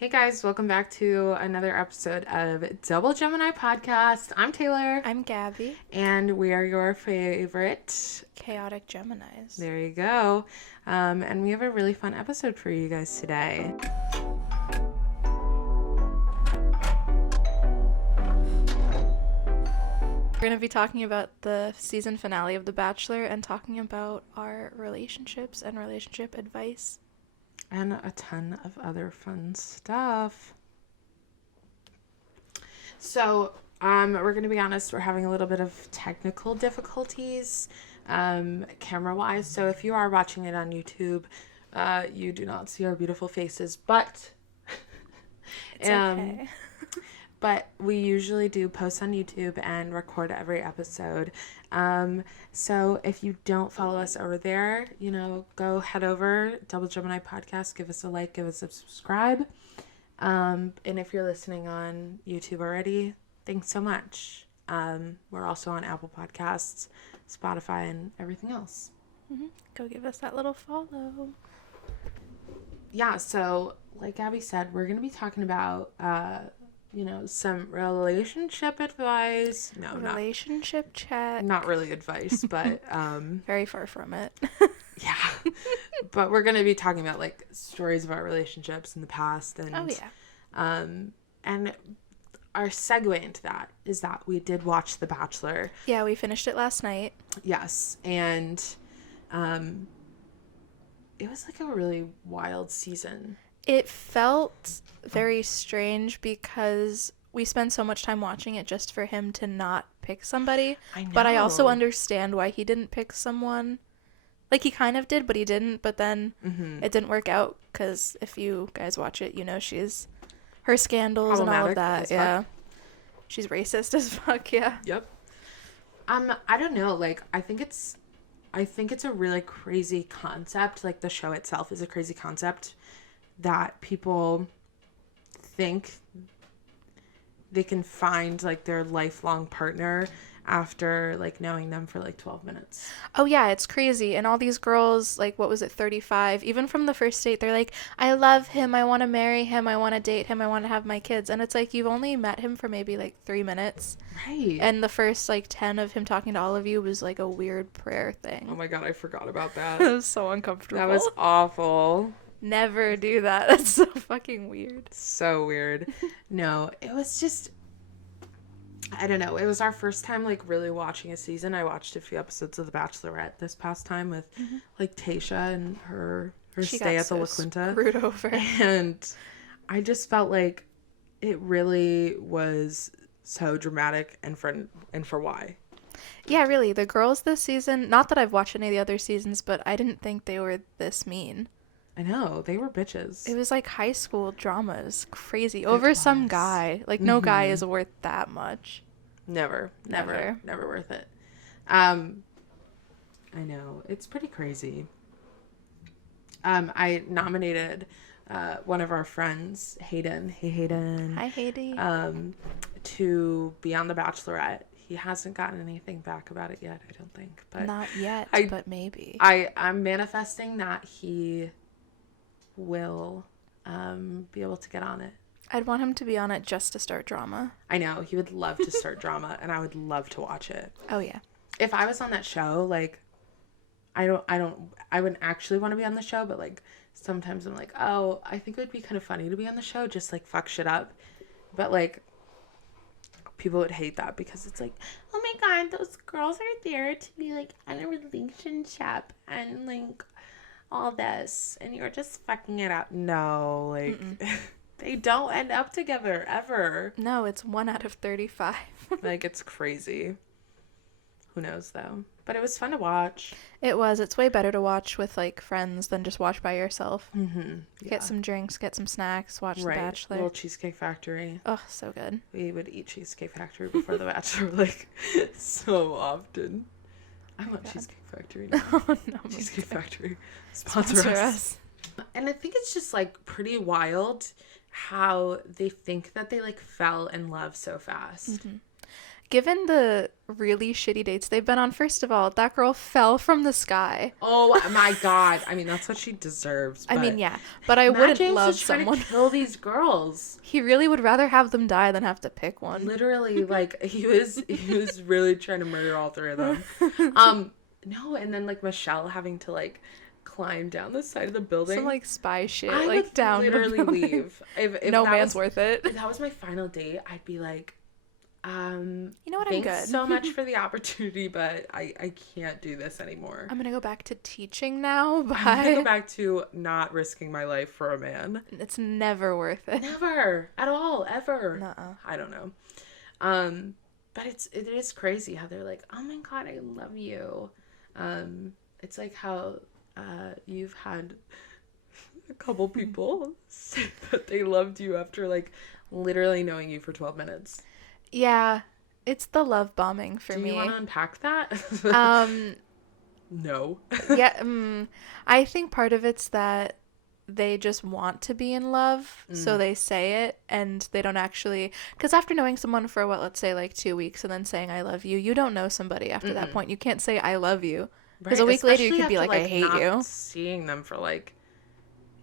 Hey guys, welcome back to another episode of Double Gemini podcast. I'm Taylor. I'm Gabi. And we are your favorite Chaotic Geminis. There you go. And we have a really fun episode for you guys today. We're going to be talking about the season finale of The Bachelor and talking about our relationships and relationship advice. And a ton of other fun stuff. So, we're going to be honest, we're having a little bit of technical difficulties, camera-wise. So if you are watching it on YouTube, you do not see our beautiful faces, but it's okay. But we usually do post on YouTube and record every episode. So if you don't follow us over there, go head over, Double Gemini Podcast, give us a like, give us a subscribe. And if you're listening on YouTube already, thanks so much. We're also on Apple Podcasts, Spotify, and everything else. Mm-hmm. Go give us that little follow. Yeah, so like Gabi said, we're going to be talking about... some relationship advice. No, relationship check. Not really advice, but very far from it. Yeah. But we're going to be talking about like stories about relationships in the past and and our segue into that is that we did watch The Bachelor. Yeah, we finished it last night. Yes, and it was like a really wild season. It felt very strange because we spent so much time watching it just for him to not pick somebody. I know. But I also understand why he didn't pick someone. Like, he kind of did, but he didn't. But then it didn't work out because if you guys watch it, her scandals and all of that. Yeah. She's racist as fuck, yeah. Yep. I don't know. Like, I think it's a really crazy concept. Like, the show itself is a crazy concept. That people think they can find like their lifelong partner after like knowing them for like 12 minutes. Oh yeah, it's crazy. And all these girls, like, what was it, 35, even from the first date, they're like, I love him, I want to marry him, I want to date him, I want to have my kids. And it's like, you've only met him for maybe like 3 minutes. Right. And the first like 10 of him talking to all of you was like a weird prayer thing. Oh my god, I forgot about that. It was so uncomfortable. That was awful. Never do that. That's so fucking weird. So weird. No, it was just, I don't know. It was our first time like really watching a season. I watched a few episodes of The Bachelorette this past time with like Tayshia and her stay at the La Quinta. Screwed over. And I just felt like it really was so dramatic and for why. Yeah, really. The girls this season, not that I've watched any of the other seasons, but I didn't think they were this mean. I know, they were bitches. It was like high school dramas, crazy, over some guy. Like, no guy is worth that much. Never worth it. I know, it's pretty crazy. I nominated one of our friends, Hayden. Hey, Hayden. Hi, Hayden. To be on The Bachelorette. He hasn't gotten anything back about it yet, I don't think. But not yet, but maybe. I'm manifesting that he will be able to get on it. I'd want him to be on it just to start drama. I know, he would love to start drama, and I would love to watch it. Oh yeah. If I was on that show, like, I wouldn't actually want to be on the show, but like sometimes I'm like, oh, I think it would be kind of funny to be on the show, just like fuck shit up. But like, people would hate that because it's like, oh my god, those girls are there to be like in a relationship and like all this, and you're just fucking it up. No, like they don't end up together ever. No, it's 1 out of 35. Like, it's crazy. Who knows though? But it was fun to watch. It was. It's way better to watch with like friends than just watch by yourself. Yeah. Get some drinks, get some snacks, watch The Bachelor. Little Cheesecake Factory. Oh, so good. We would eat Cheesecake Factory before The Bachelor, like, so often. I want Cheesecake Factory now. Oh, no, Cheesecake Factory. Sponsor us. And I think it's just, like, pretty wild how they think that they, like, fell in love so fast. given the really shitty dates they've been on, first of all, that girl fell from the sky. Oh my God. I mean, that's what she deserves. I mean, yeah, but I wouldn't James love is trying someone. to kill these girls. He really would rather have them die than have to pick one. Literally, like he was really trying to murder all three of them. No, and then like Michelle having to like climb down the side of the building. Some like spy shit, I like would down. literally leave. If no that man's was, worth it. If that was my final date, I'd be like, you know what, I'm thanks good. so much for the opportunity, but I can't do this anymore. I'm gonna go back to teaching now. Bye. I'm gonna go back to not risking my life for a man. It's never worth it. Never at all, ever. Nuh-uh. I don't know. But it is crazy how they're like, oh my God, I love you. It's like how you've had a couple people say that they loved you after like literally knowing you for 12 minutes. Yeah, it's the love bombing for me. Do you want to unpack that? No. Yeah, I think part of it's that they just want to be in love, so they say it, and they don't actually, because after knowing someone for what, let's say like 2 weeks and then saying I love you, you don't know somebody after that point. You can't say I love you, because a week later you could be like I hate you. Seeing them for like,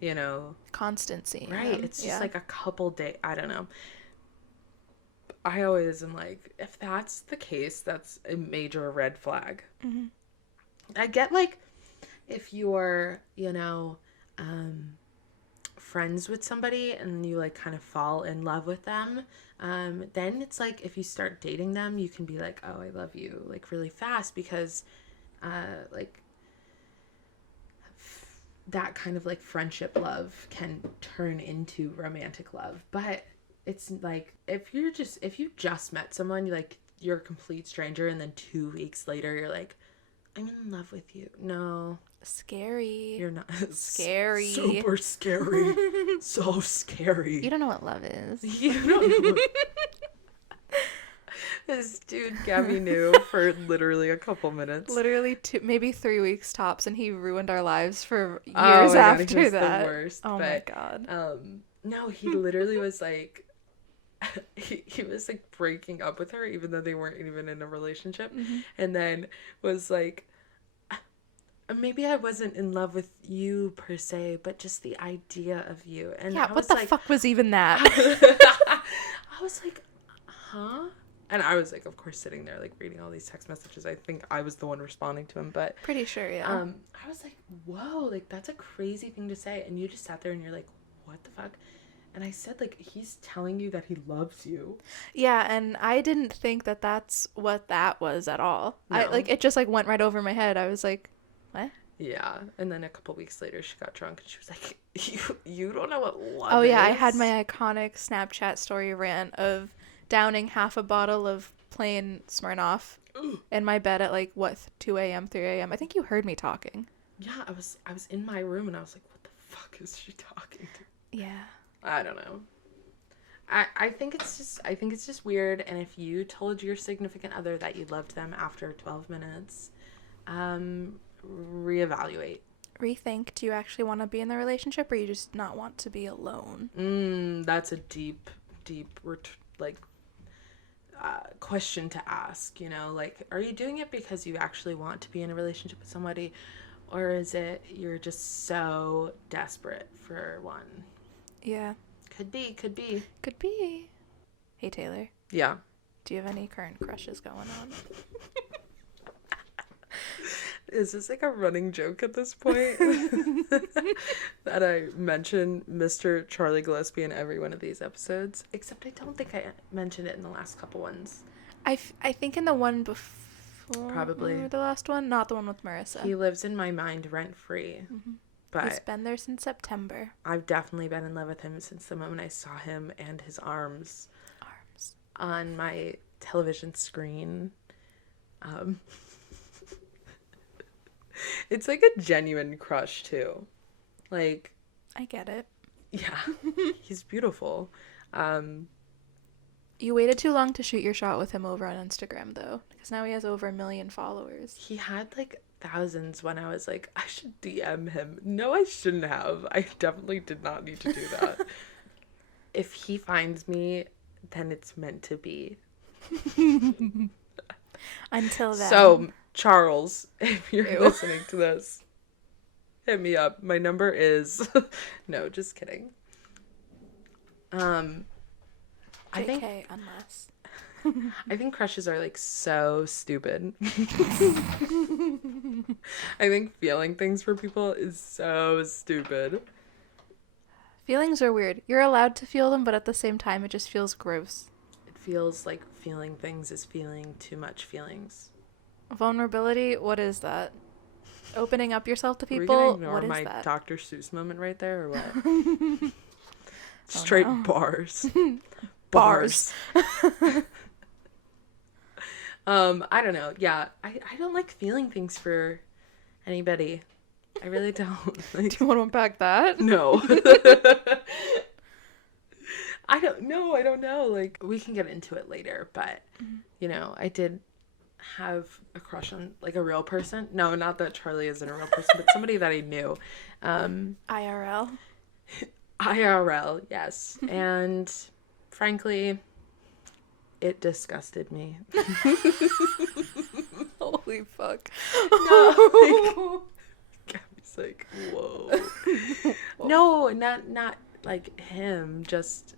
you know, constancy, right? It's just like a couple days. I don't know. I always am like, if that's the case, that's a major red flag. I get like if you're, you know, friends with somebody and you like kind of fall in love with them, then it's like if you start dating them, you can be like, oh, I love you, like really fast, because like that kind of like friendship love can turn into romantic love. But it's like if you just met someone, you're a complete stranger, and then 2 weeks later you're like, I'm in love with you. No. Scary. You're not. Scary. Super scary. So scary. You don't know what love is. You don't know. This dude Gabi knew for literally a couple minutes. Literally maybe 3 weeks tops, and he ruined our lives for years after God, he was that. The worst. My God. No, he literally was like, he was like breaking up with her even though they weren't even in a relationship, and then was like, maybe I wasn't in love with you per se, but just the idea of you. And yeah, I what the fuck was even that? I was like, huh? And I was like, of course, sitting there like reading all these text messages. I think I was the one responding to him, but pretty sure, yeah. I was like, whoa, like that's a crazy thing to say. And you just sat there and you're like, what the fuck? And I said, like, he's telling you that he loves you. Yeah, and I didn't think that that's what that was at all. No. It just like went right over my head. I was like, what? Yeah, and then a couple weeks later, she got drunk and she was like, "You don't know what love." Oh yeah, is. I had my iconic Snapchat story rant of downing half a bottle of plain Smirnoff in my bed at like 2 a.m., 3 a.m. I think you heard me talking. Yeah, I was in my room and I was like, "What the fuck is she talking to?" Yeah. I don't know. I think it's just weird. And if you told your significant other that you loved them after 12 minutes, reevaluate. Rethink. Do you actually want to be in the relationship, or you just not want to be alone? That's a deep question to ask. You know, like, are you doing it because you actually want to be in a relationship with somebody, or is it you're just so desperate for one? Yeah. Could be. Could be. Hey, Taylor. Yeah. Do you have any current crushes going on? Is this like a running joke at this point? That I mention Mr. Charlie Gillespie in every one of these episodes? Except I don't think I mentioned it in the last couple ones. I think in the one before. Probably. The last one? Not the one with Marissa. He lives in my mind rent-free. But he's been there since September. I've definitely been in love with him since the moment I saw him and his arms on my television screen. It's like a genuine crush too. Like, I get it. Yeah. He's beautiful. You waited too long to shoot your shot with him over on Instagram though, because now he has over 1 million followers. He had like thousands when I was like, I should DM him. No, I shouldn't have. I definitely did not need to do that. If he finds me, then it's meant to be. Until then. So, Charles, if you're Ew. listening to this, hit me up. My number is no, just kidding. I think JK, unless. I think crushes are like so stupid. I think feeling things for people is so stupid. Feelings are weird. You're allowed to feel them, but at the same time, it just feels gross. It feels like feeling things is feeling too much feelings. Vulnerability, what is that? Opening up yourself to Are we people, gonna ignore what is my that? Dr. Seuss moment right there, or what? Straight no. bars. Bars. I don't know. Yeah, I don't like feeling things for anybody. I really don't. Like, Do you want to unpack that? no. I don't know. Like, we can get into it later, but, you know, I did have a crush on, like, a real person. No, not that Charlie isn't a real person, but somebody that I knew. IRL. IRL, yes. And, frankly, it disgusted me. Holy fuck. No, Gabby's like, whoa. No, not like him, just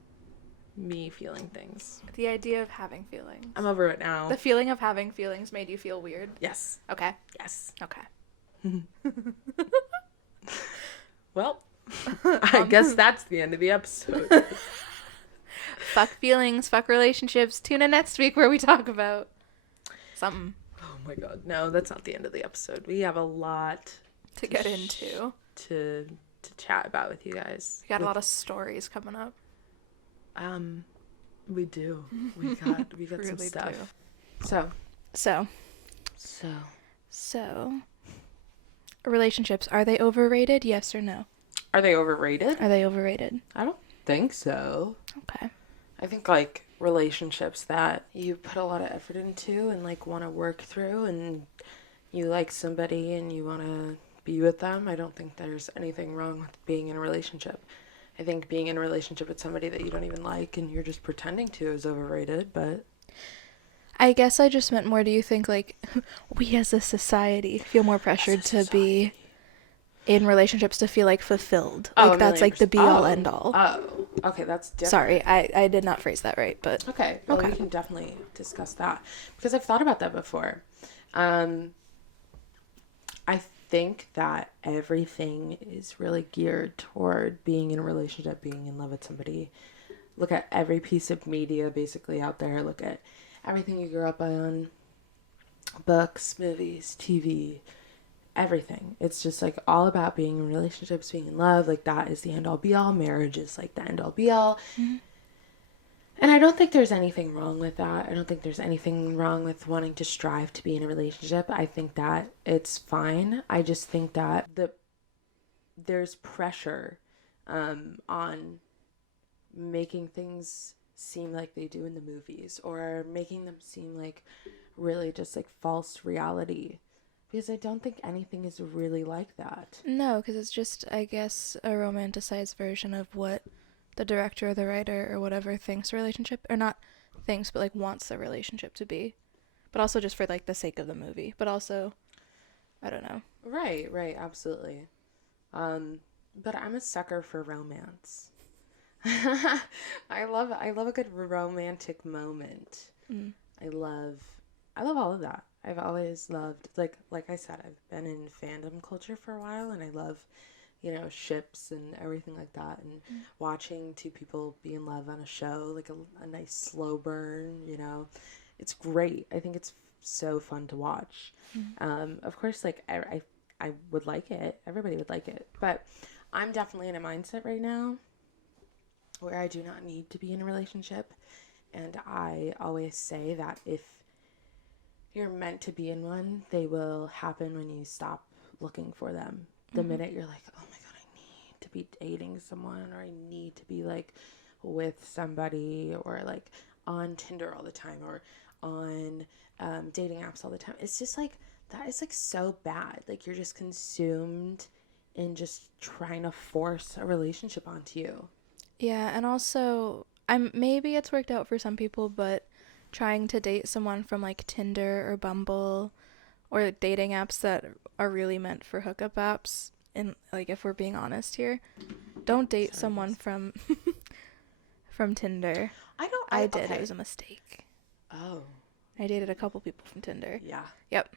me feeling things. The idea of having feelings. I'm over it now. The feeling of having feelings made you feel weird? Yes. Okay. Yes. Okay. Well, I guess that's the end of the episode. Fuck feelings, fuck relationships. Tune in next week where we talk about something Oh my god. No, that's not the end of the episode. We have a lot to get into. to chat about with you guys. We got a lot of stories coming up. We do. We got Really some stuff. do. So, relationships, are they overrated? Yes or no? Are they overrated? Are they overrated? I don't think so. Okay. I think, like, relationships that you put a lot of effort into and, like, want to work through, and you like somebody and you want to be with them, I don't think there's anything wrong with being in a relationship. I think being in a relationship with somebody that you don't even like and you're just pretending to is overrated, but... I guess I just meant more, do you think, like, we as a society feel more pressured to be in relationships to feel, like, fulfilled? Like, that's, like, the be-all, end-all. Oh, okay, that's different. Sorry, I did not phrase that right, but... Okay, well, we can definitely discuss that. Because I've thought about that before. I think that everything is really geared toward being in a relationship, being in love with somebody. Look at every piece of media basically out there. Look at everything you grew up on. Books, movies, TV, everything. It's just like all about being in relationships, being in love. Like that is the end all be all. Marriage is like the end all be all. Mm-hmm. And I don't think there's anything wrong with that. I don't think there's anything wrong with wanting to strive to be in a relationship. I think that it's fine. I just think that there's pressure on making things seem like they do in the movies, or making them seem like really just like false reality. Because I don't think anything is really like that. No, because it's just, I guess, a romanticized version of what the director or the writer or whatever thinks a relationship, or not thinks, but like wants the relationship to be, but also just for like the sake of the movie, but also I don't know. Right, absolutely. But I'm a sucker for romance. I love a good romantic moment. I love all of that. I've always loved, like I said, I've been in fandom culture for a while, and I love, you know, ships and everything like that, and watching two people be in love on a show, like a nice slow burn, you know, it's great. I think it's so fun to watch. Of course, like I would like it. Everybody would like it, but I'm definitely in a mindset right now where I do not need to be in a relationship, and I always say that if you're meant to be in one, they will happen when you stop looking for them. The minute you're like, oh my god, I need to be dating someone, or I need to be like with somebody, or like on Tinder all the time, or on dating apps all the time, it's just like, that is like so bad. Like you're just consumed in just trying to force a relationship onto you. Yeah, and also maybe it's worked out for some people, but trying to date someone from like Tinder or Bumble or dating apps that are really meant for hookup apps, and like if we're being honest here, don't date someone from from Tinder. I did. Okay. It was a mistake. Oh. I dated a couple people from Tinder. Yeah. Yep.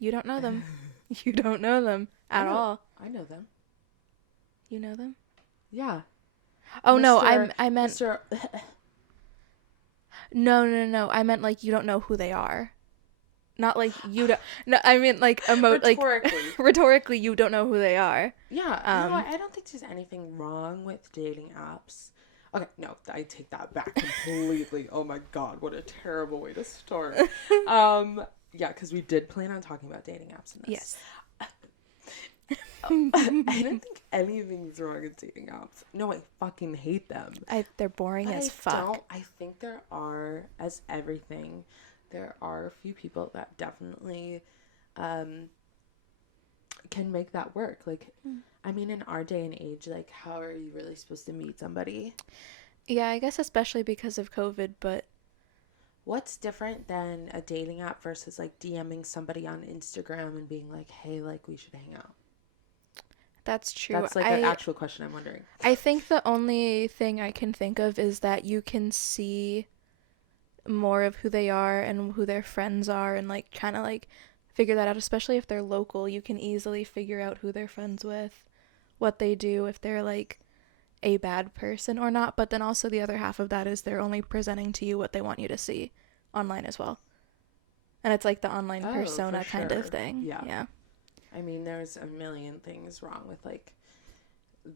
You don't know them. You don't know them at all. I know them. You know them? Yeah. Oh, no, I meant Mr. No. I meant like you don't know who they are. Not like you don't. No, I mean like rhetorically. Like rhetorically, you don't know who they are. Yeah. No, I don't think there's anything wrong with dating apps. Okay, no, I take that back completely. Oh my god, what a terrible way to start. Yeah, because we did plan on talking about dating apps in this. Yes. I don't think anything's wrong with dating apps. No, I fucking hate them. They're boring as fuck. I think there are, as everything, there are a few people that definitely can make that work. Like, I mean, in our day and age, like, how are you really supposed to meet somebody? Yeah, I guess especially because of COVID, but what's different than a dating app versus like DMing somebody on Instagram and being like, hey, like, we should hang out? That's true. That's like an actual question I'm wondering. I think the only thing I can think of is that you can see more of who they are and who their friends are and like kind of like figure that out, especially if they're local. You can easily figure out who they're friends with, what they do, if they're like a bad person or not. But then also the other half of that is they're only presenting to you what they want you to see online as well. And it's like the online persona kind of thing. Yeah. I mean, there's a million things wrong with like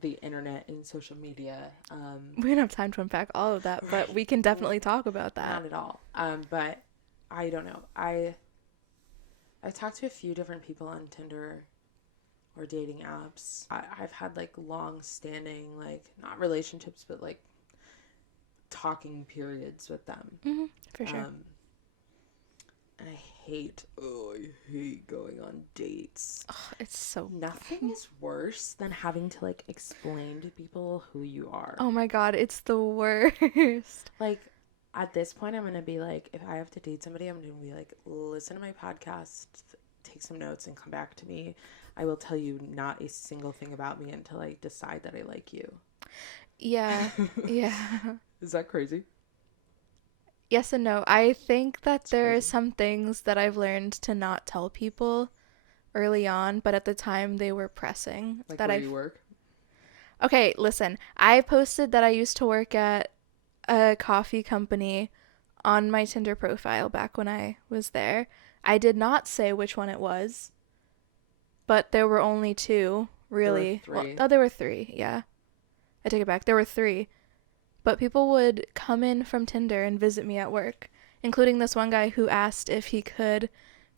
the internet and social media. We don't have time to unpack all of that, but we can definitely talk about that. Not at all. But I don't know. I talked to a few different people on Tinder or dating apps. I've had like long-standing, like, not relationships, but like talking periods with them. Mm-hmm, for sure. And I hate going on dates. Oh, it's so... Nothing is worse than having to, like, explain to people who you are. Oh my god, it's the worst. Like, at this point, I'm going to be like, if I have to date somebody, I'm going to be like, listen to my podcast, take some notes, and come back to me. I will tell you not a single thing about me until I decide that I like you. Yeah. Yeah. Is that crazy? Yes and no. I think that there are some things that I've learned to not tell people early on, but at the time they were pressing. Like where you work? Okay, listen. I posted that I used to work at a coffee company on my Tinder profile back when I was there. I did not say which one it was, but there were only two, really. There were three. Well, there were three, yeah. I take it back. There were three. But people would come in from Tinder and visit me at work, including this one guy who asked if he could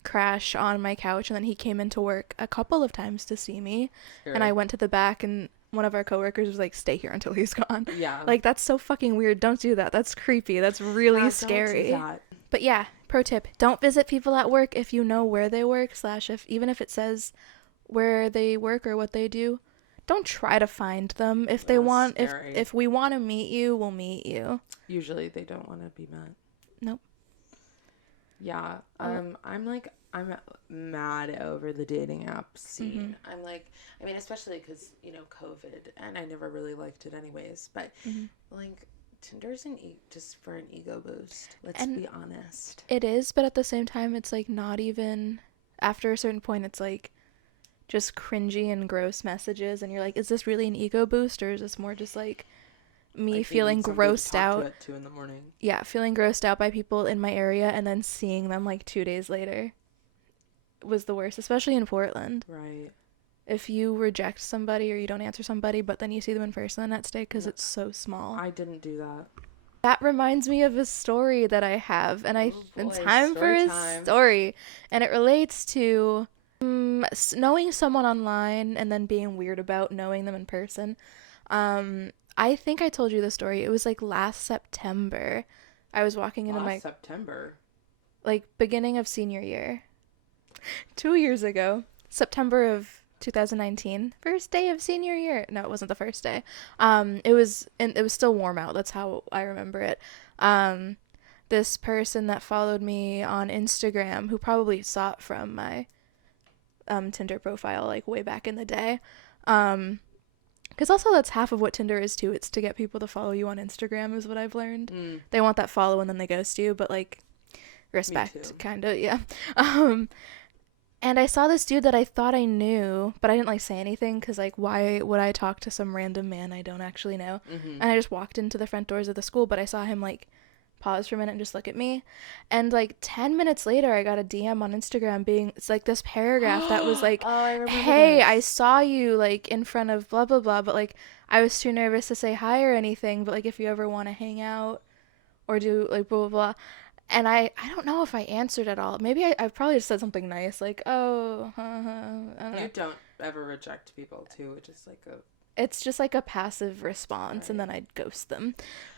crash on my couch, and then he came into work a couple of times to see me. Sure. And I went to the back, and one of our coworkers was like, stay here until he's gone. Yeah. Like, that's so fucking weird. Don't do that. That's creepy. That's really scary. Don't do that. But yeah, pro tip, don't visit people at work if you know where they work, / even if it says where they work or what they do. Don't try to find them. If they want, if we want to meet you, we'll meet you. Usually they don't want to be met. Nope. Yeah. I'm mad over the dating app scene. Mm-hmm. I'm like, I mean, especially because, you know, COVID, and I never really liked it anyways, but like, Tinder's just for an ego boost. Let's be honest. It is, but at the same time, it's like not even, after a certain point, it's like just cringy and gross messages, and you're like, is this really an ego boost, or is this more just like me feeling grossed out at 2 a.m? Yeah, feeling grossed out by people in my area, and then seeing them like 2 days later was the worst, especially in Portland. Right. If you reject somebody or you don't answer somebody, but then you see them in person the next day because it's so small. I didn't do that. That reminds me of a story that I have, and it's time for a story, and it relates to knowing someone online and then being weird about knowing them in person. I think I told you the story. It was like last September. I was walking into September? Like beginning of senior year. 2 years ago. September of 2019. First day of senior year. No, it wasn't the first day. It was still warm out. That's how I remember it. this person that followed me on Instagram, who probably saw it from my Tinder profile like way back in the day. Because also that's half of what Tinder is too. It's to get people to follow you on Instagram is what I've learned. They want that follow and then they ghost you, but like respect, kind of, yeah. And I saw this dude that I thought I knew, but I didn't like say anything because like why would I talk to some random man I don't actually know? And I just walked into the front doors of the school, but I saw him like pause for a minute and just look at me. And like 10 minutes later I got a DM on Instagram being, it's like this paragraph that was like, hey, I saw you like in front of blah blah blah, but like I was too nervous to say hi or anything, but like if you ever want to hang out or do like blah blah blah. And I don't know if I answered at all. Maybe I probably just said something nice like, oh, I don't know. You don't ever reject people too, which is like a... It's just like a passive response, right. And then I'd ghost them.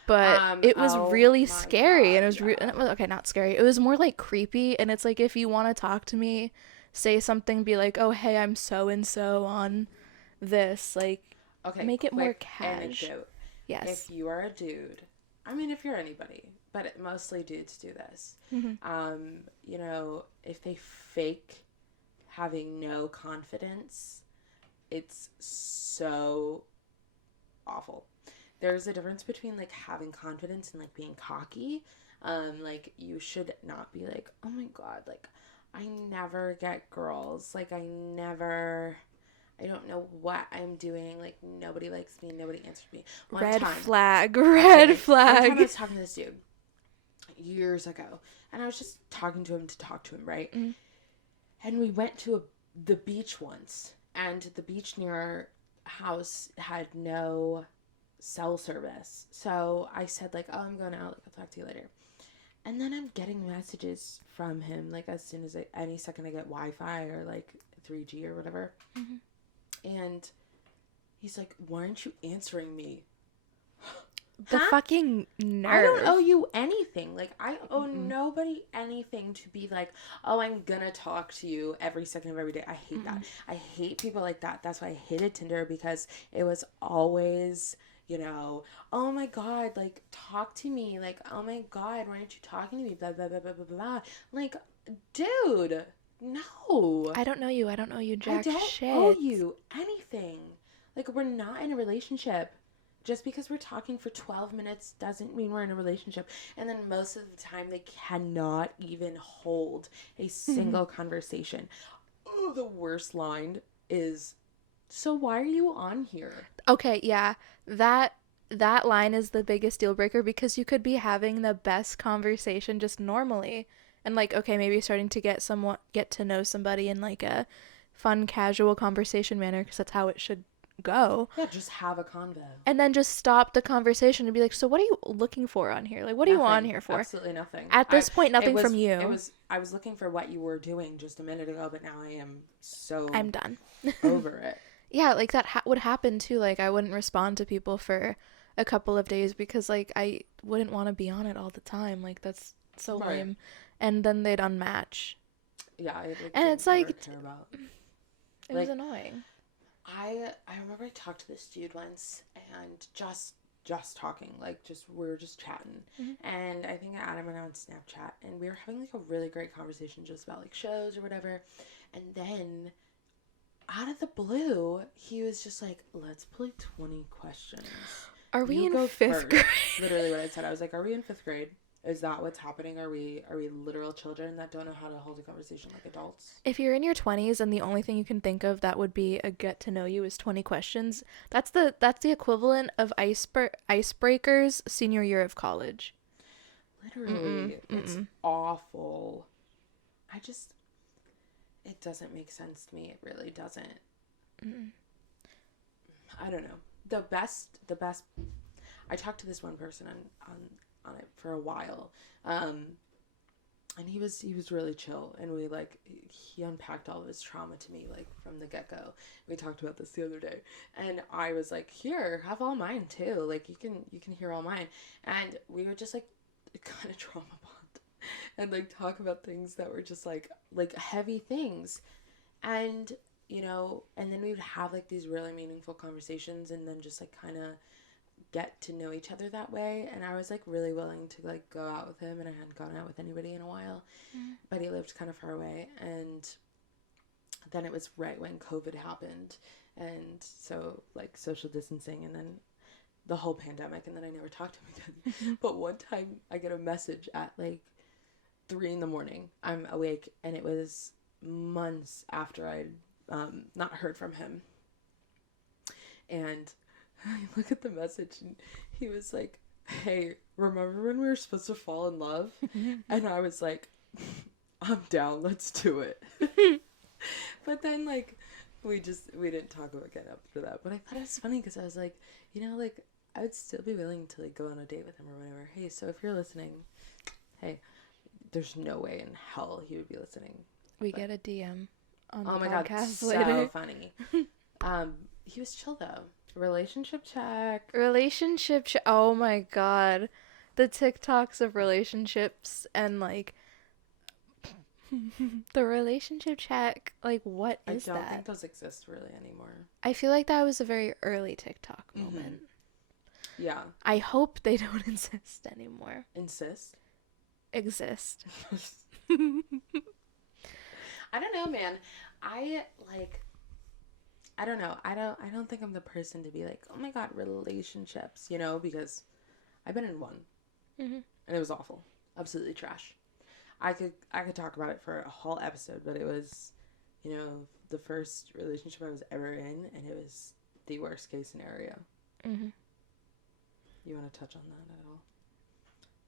But it was really scary. God, and it was okay, not scary. It was more like creepy. And it's like, if you want to talk to me, say something, be like, oh, hey, I'm so-and-so on this. Like, okay, make it more casual. Yes. If you are a dude, I mean, if you're anybody, but mostly dudes do this. You know, if they fake having no confidence, it's so awful. There's a difference between like having confidence and like being cocky. Like you should not be like, oh my god, like I never get girls. Like I don't know what I'm doing. Like nobody likes me. Nobody answers me. Red flag. One time I was talking to this dude years ago, and I was just talking to him to talk to him, right? Mm-hmm. And we went to the beach once. And the beach near our house had no cell service. So I said, like, oh, I'm going out. Like, I'll talk to you later. And then I'm getting messages from him, like, as soon as any second I get Wi-Fi or, like, 3G or whatever. Mm-hmm. And he's like, why aren't you answering me? The fucking nerve. I don't owe you anything. Like, I owe nobody anything to be like, oh, I'm gonna talk to you every second of every day. I hate that. I hate people like that. That's why I hated Tinder, because it was always, you know, oh my god, like, talk to me. Like, oh my god, why aren't you talking to me? Blah, blah, blah, blah, blah, blah. Like, dude, no. I don't know you. I don't know you jack shit. I don't owe you anything. Like, we're not in a relationship. Just because we're talking for 12 minutes doesn't mean we're in a relationship. And then most of the time, they cannot even hold a single conversation. Oh, the worst line is, so why are you on here? Okay, yeah. That line is the biggest deal breaker, because you could be having the best conversation just normally. And like, okay, maybe starting to get to know somebody in like a fun, casual conversation manner, because that's how it should go. Yeah, just have a convo. And then just stop the conversation and be like, so what are you looking for on here? Like, what are you on here for? Absolutely nothing. At this point, nothing from you. I was looking for what you were doing just a minute ago, but now I'm done. Over it. Yeah, like that would happen too. Like, I wouldn't respond to people for a couple of days because like I wouldn't want to be on it all the time. Like, that's so lame. And then they'd unmatch. Yeah, and it's like, it was annoying. I remember I talked to this dude once, and just talking, like, we were just chatting, and I think I added him on Snapchat, and we were having like a really great conversation just about like shows or whatever, and then out of the blue he was just like, let's play 20 questions. Are we in 5th grade? Literally what I said. I was like, are we in 5th grade? Is that what's happening? Are we literal children that don't know how to hold a conversation like adults? If you're in your 20s and the only thing you can think of that would be a get to know you is 20 questions, that's the equivalent of icebreakers senior year of college. Literally, it's awful. It doesn't make sense to me. It really doesn't. I don't know. The best. I talked to this one person on it for a while, and he was really chill, and he unpacked all of his trauma to me, like, from the get-go. We talked about this the other day, and I was like, here, have all mine too, like, you can hear all mine. And we would just like kind of trauma bond and like talk about things that were just like heavy things, and you know, and then we would have like these really meaningful conversations, and then just like kind of get to know each other that way, and I was like really willing to like go out with him, and I hadn't gone out with anybody in a while, but he lived kind of far away, and then it was right when COVID happened, and so like social distancing, and then the whole pandemic, and then I never talked to him again. But one time I get a message at like 3 a.m. I'm awake, and it was months after I'd not heard from him, and I look at the message, and he was like, "Hey, remember when we were supposed to fall in love?" And I was like, "I'm down, let's do it." But then like we didn't talk about again after that. But I thought it was funny because I was like, like I would still be willing to like go on a date with him or whatever. Hey, so if you're listening, hey, there's no way in hell he would be listening. We get a DM on the oh my podcast god, later. so funny. He was chill though. Relationship check. Oh my god. The TikToks of relationships and like the relationship check. Like, what is that? I don't think those exist really anymore. I feel like that was a very early TikTok moment. Yeah. I hope they don't exist anymore. Exist. I don't know, man. I don't know. I don't think I'm the person to be like, oh my god, relationships, because I've been in one, and it was awful, absolutely trash. I could talk about it for a whole episode, but it was, the first relationship I was ever in, and it was the worst case scenario. You want to touch on that at all?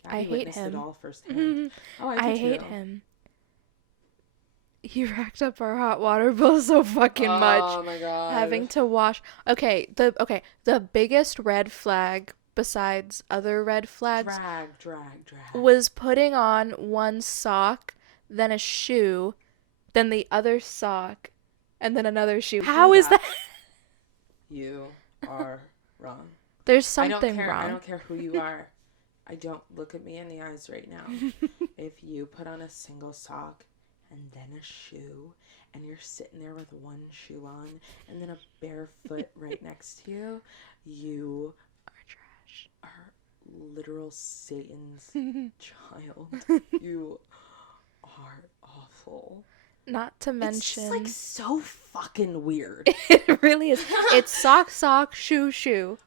I hate him. It all firsthand. Oh, I hate him. He racked up our hot water bill so fucking much. Oh my god. Having to wash. The biggest red flag besides other red flags drag was putting on one sock, then a shoe, then the other sock, and then another shoe. How is that? You are wrong. There's something wrong. I don't care who you are. I don't look at me in the eyes right now. If you put on a single sock and then a shoe, and you're sitting there with one shoe on and then a bare foot right next to you, you are literal Satan's child. You are awful. Not to mention, it's like so fucking weird. It really is. It's sock, shoe.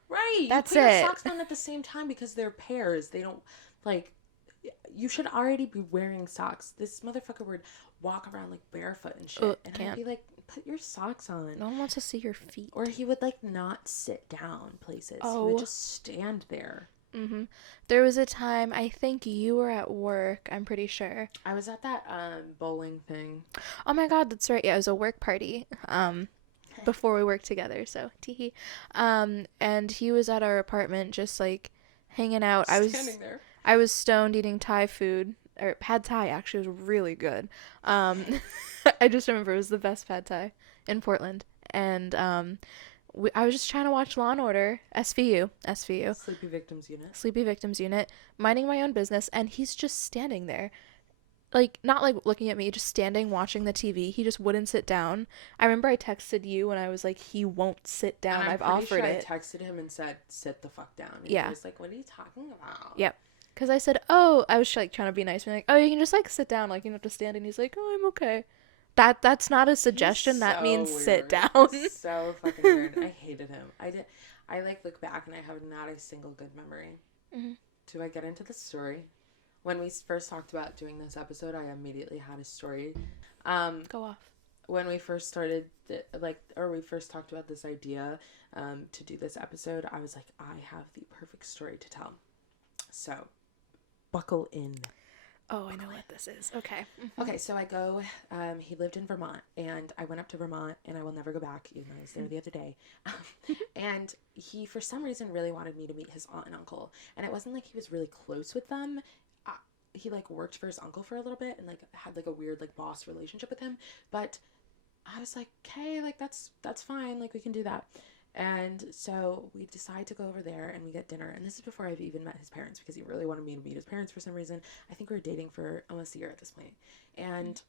Right. That's you put it. Your socks on at the same time because they're pairs. They don't like. You should already be wearing socks. This motherfucker would walk around like barefoot and shit, and I'd be like, "Put your socks on." No one wants to see your feet. Or he would like not sit down places. Oh. He would just stand there. There was a time, I think you were at work, I'm pretty sure. I was at that bowling thing. Oh my god, that's right. Yeah, it was a work party. Before we worked together, so teehee. And he was at our apartment just like hanging out. Standing there. I was stoned eating Thai food. Or pad Thai actually was really good. I just remember it was the best pad Thai in Portland. And I was just trying to watch Law & Order, SVU. Sleepy Victims Unit. Minding my own business, and he's just standing there. Like, not like looking at me, just standing, watching the TV. He just wouldn't sit down. I remember I texted you and I was like, he won't sit down. And I've offered it. I texted him and said, sit the fuck down. And yeah. He was like, what are you talking about? Yep. Because I said, I was like trying to be nice. Being like, you can just like sit down. Like, you don't have to stand. And he's like, I'm okay. That's not a suggestion. That means weird. Sit down. He's so fucking weird. I hated him. I like look back and I have not a single good memory. Do I get into the story? When we first talked about doing this episode, I immediately had a story. Go off. When we first started, we first talked about this idea to do this episode, I was like, I have the perfect story to tell. So, buckle in. Oh, I know what this is. Okay. Okay, so I go, he lived in Vermont, and I went up to Vermont, and I will never go back, even though I was there the other day. And he, for some reason, really wanted me to meet his aunt and uncle. And it wasn't like he was really close with them. He, like, worked for his uncle for a little bit and, like, had, like, a weird, like, boss relationship with him. But I was like, okay, like, that's fine. Like, we can do that. And so we decide to go over there and we get dinner. And this is before I've even met his parents because he really wanted me to meet his parents for some reason. I think we were dating for almost a year at this point. And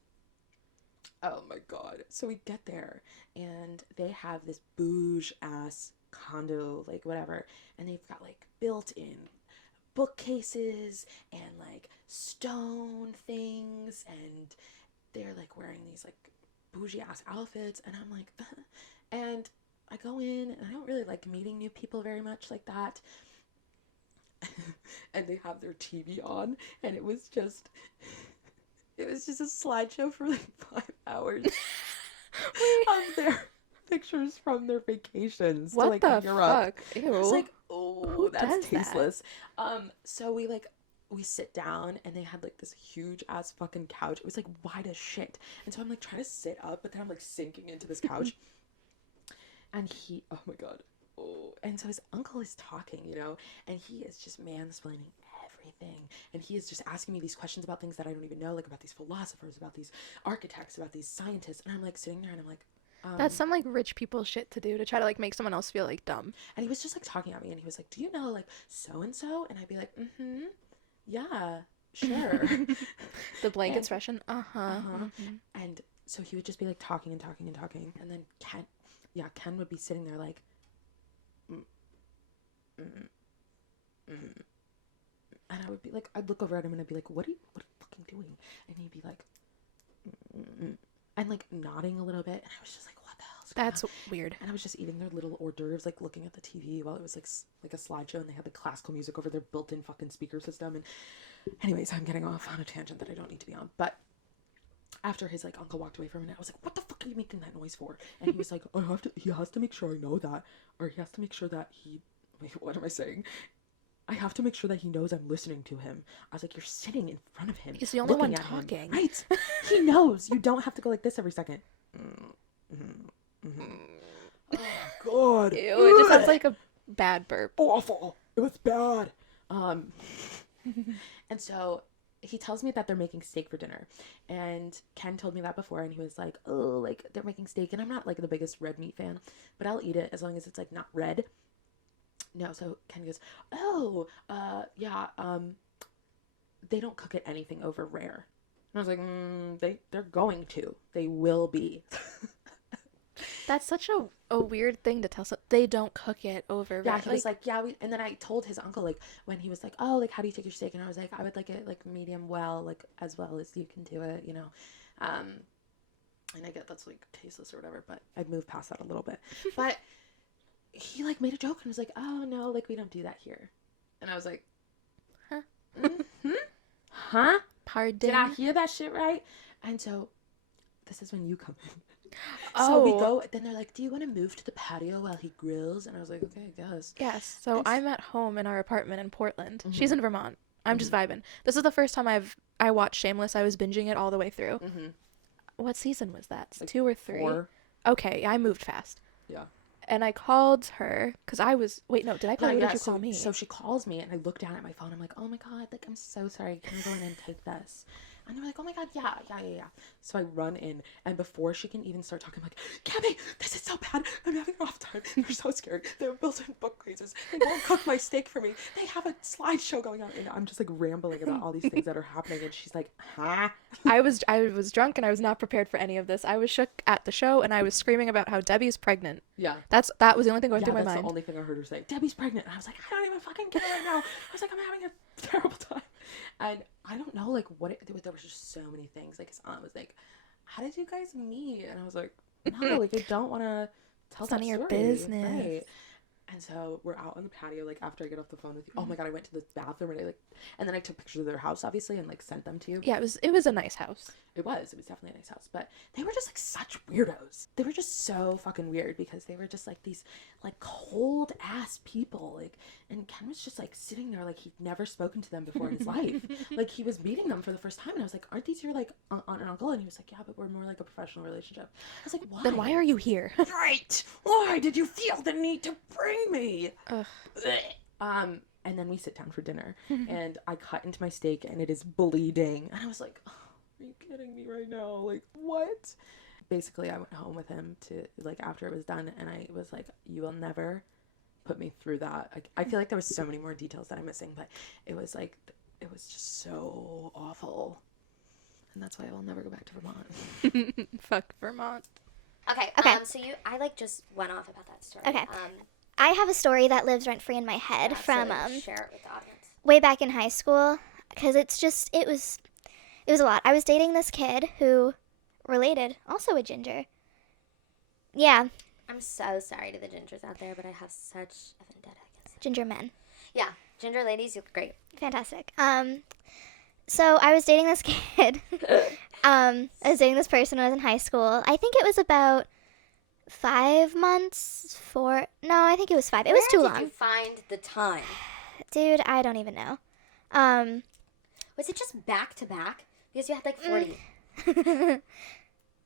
oh my God. So we get there and they have this bouge ass condo, like whatever, and they've got like built-in bookcases and like stone things, and they're like wearing these like bougie ass outfits, and I'm like and I go in and I don't really like meeting new people very much like that. And they have their TV on, and it was just a slideshow for like 5 hours of their pictures from their vacations to like the Europe. Fuck? Ew. It's like, oh, Who that's does tasteless. So we sit down, and they had like this huge ass fucking couch. It was like wide as shit. And so I'm like trying to sit up, but then I'm like sinking into this couch. And he, oh my God. Oh, and so his uncle is talking, you know, and he is just mansplaining everything. And he is just asking me these questions about things that I don't even know, like about these philosophers, about these architects, about these scientists. And I'm like sitting there and I'm like, that's some like rich people shit to do, to try to like make someone else feel like dumb. And he was just like talking at me, and he was like, do you know like so and so? And I'd be like, yeah, sure. The blank expression. Mm-hmm. And so he would just be like talking and talking and talking, and then Ken would be sitting there like, and I would be like, I'd look over at him and I'd be like, what are you fucking doing? And he'd be like, and like nodding a little bit, and I was just like, what the hell's going on? That's weird. And I was just eating their little hors d'oeuvres, like looking at the TV while it was like a slideshow, and they had the classical music over their built-in fucking speaker system. And anyways, I'm getting off on a tangent that I don't need to be on. But after his like uncle walked away for a minute, I was like, what the fuck are you making that noise for? And he was like, he has to make sure I know that, or he has to make sure that wait, what am I saying? I have to make sure that he knows I'm listening to him. I was like, you're sitting in front of him. He's the only one talking. Right? He knows. You don't have to go like this every second. Oh, God. Ew, it just sounds like a bad burp. Awful. It was bad. And so he tells me that they're making steak for dinner. And Ken told me that before, and he was like, oh, like, they're making steak. And I'm not, like, the biggest red meat fan, but I'll eat it as long as it's, like, not red. No, so Ken goes, oh, yeah, they don't cook it anything over rare. And I was like, they're going to. They will be. That's such a weird thing to tell. They don't cook it over rare. Yeah, he was like, yeah, and then I told his uncle, like, when he was like, oh, like, how do you take your steak? And I was like, I would like it, like, medium well, like, as well as you can do it, you know. And I get that's, like, tasteless or whatever, but I've moved past that a little bit. But he like made a joke and was like, oh no, like we don't do that here. And I was like, huh? Huh? Pardon? Did I hear that shit right? And so this is when you come in. So we go, then they're like, do you want to move to the patio while he grills? And I was like, okay, I guess. Yes. So I'm at home in our apartment in Portland. Mm-hmm. She's in Vermont. I'm just vibing. This is the first time I watched Shameless. I was binging it all the way through. Mm-hmm. What season was that? Like 2 or 3? 4. Okay, I moved fast. Yeah. And I called her because I was. Wait, no, did I call you? Or did you call me? So she calls me, and I look down at my phone. I'm like, oh my God, like I'm so sorry. Can I go in and take this? And they're like, oh my God, yeah. So I run in, and before she can even start talking, I'm like, Gabi, this is so bad. I'm having an off time. They're so scared. They're built-in bookcases. They won't cook my steak for me. They have a slideshow going on, and I'm just like rambling about all these things that are happening. And she's like, huh? I was drunk, and I was not prepared for any of this. I was shook at the show, and I was screaming about how Debbie's pregnant. Yeah. That was the only thing going through my mind. That's the only thing I heard her say. Debbie's pregnant. And I was like, I don't even fucking care right now. I was like, I'm having a terrible time. And I don't know, like, there was just so many things. Like, his aunt was like, how did you guys meet? And I was like, no, like, I don't want to tell that story. It's none of your business. Right. And so we're out on the patio, like, after I get off the phone with you. Oh my God, I went to the bathroom, and then I took pictures of their house, obviously, and, like, sent them to you. Yeah, it was a nice house. It was definitely a nice house, but they were just, like, such weirdos. They were just so fucking weird, because they were just, like, these, like, cold-ass people, like, and Ken was just, like, sitting there, like, he'd never spoken to them before in his life. Like, he was meeting them for the first time, and I was like, aren't these your, like, aunt and uncle? And he was like, yeah, but we're more like a professional relationship. I was like, why? Then why are you here? Right! Why did you feel the need to bring me? Ugh. And then we sit down for dinner, and I cut into my steak, and it is bleeding. And I was like, oh, are you kidding me right now? Like, what? Basically, I went home with him to, like, after it was done, and I was like, you will never put me through that. Like, I feel like there was so many more details that I'm missing, but it was, like, it was just so awful. And that's why I will never go back to Vermont. Fuck Vermont. Okay. So I, like, just went off about that story. Okay. I have a story that lives rent free in my head from share it with the audience. Way back in high school, because it was a lot. I was dating this kid who related, also a ginger. Yeah. I'm so sorry to the gingers out there, but I have such a vendetta against them. Ginger men. Yeah, ginger ladies, you look great. Fantastic. So I was dating this kid. I was dating this person when I was in high school. I think it was about 5 months. No, I think it was 5. It was too long. Where did you find the time? Dude, I don't even know. Was it just back to back? Because you had like 40.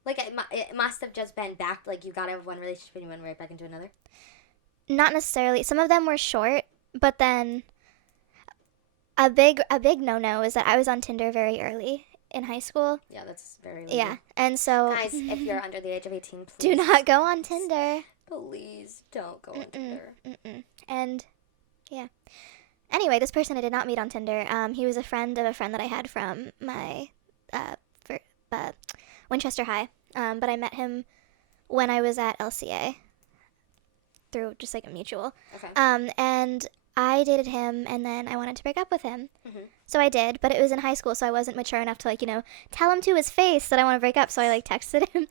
Like, it must have just been back, like, you got out of one relationship and you went right back into another? Not necessarily. Some of them were short, but then a big no-no is that I was on Tinder very early in high school. Yeah, that's very early. Yeah, and so... Guys, if you're under the age of 18, please... Do not go on Tinder. Please don't go on Tinder. And, yeah. Anyway, this person I did not meet on Tinder. He was a friend of a friend that I had from my... Winchester High, but I met him when I was at LCA through just like a mutual. Okay. And I dated him, and then I wanted to break up with him. So I did, but it was in high school, so I wasn't mature enough to like, tell him to his face that I want to break up. So I like texted him.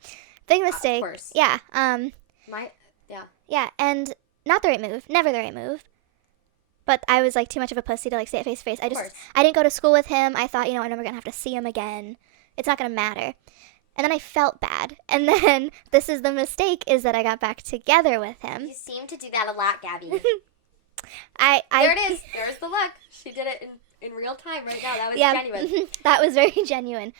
Big mistake. Of course. Yeah. Yeah. Yeah, and not the right move. Never the right move. But I was like too much of a pussy to like say it face to face. I didn't go to school with him. I thought, I'm never gonna have to see him again. It's not gonna matter. And then I felt bad. And then this is the mistake, is that I got back together with him. You seem to do that a lot, Gabby. There it is. There's the look. She did it in real time right now. That was genuine. That was very genuine.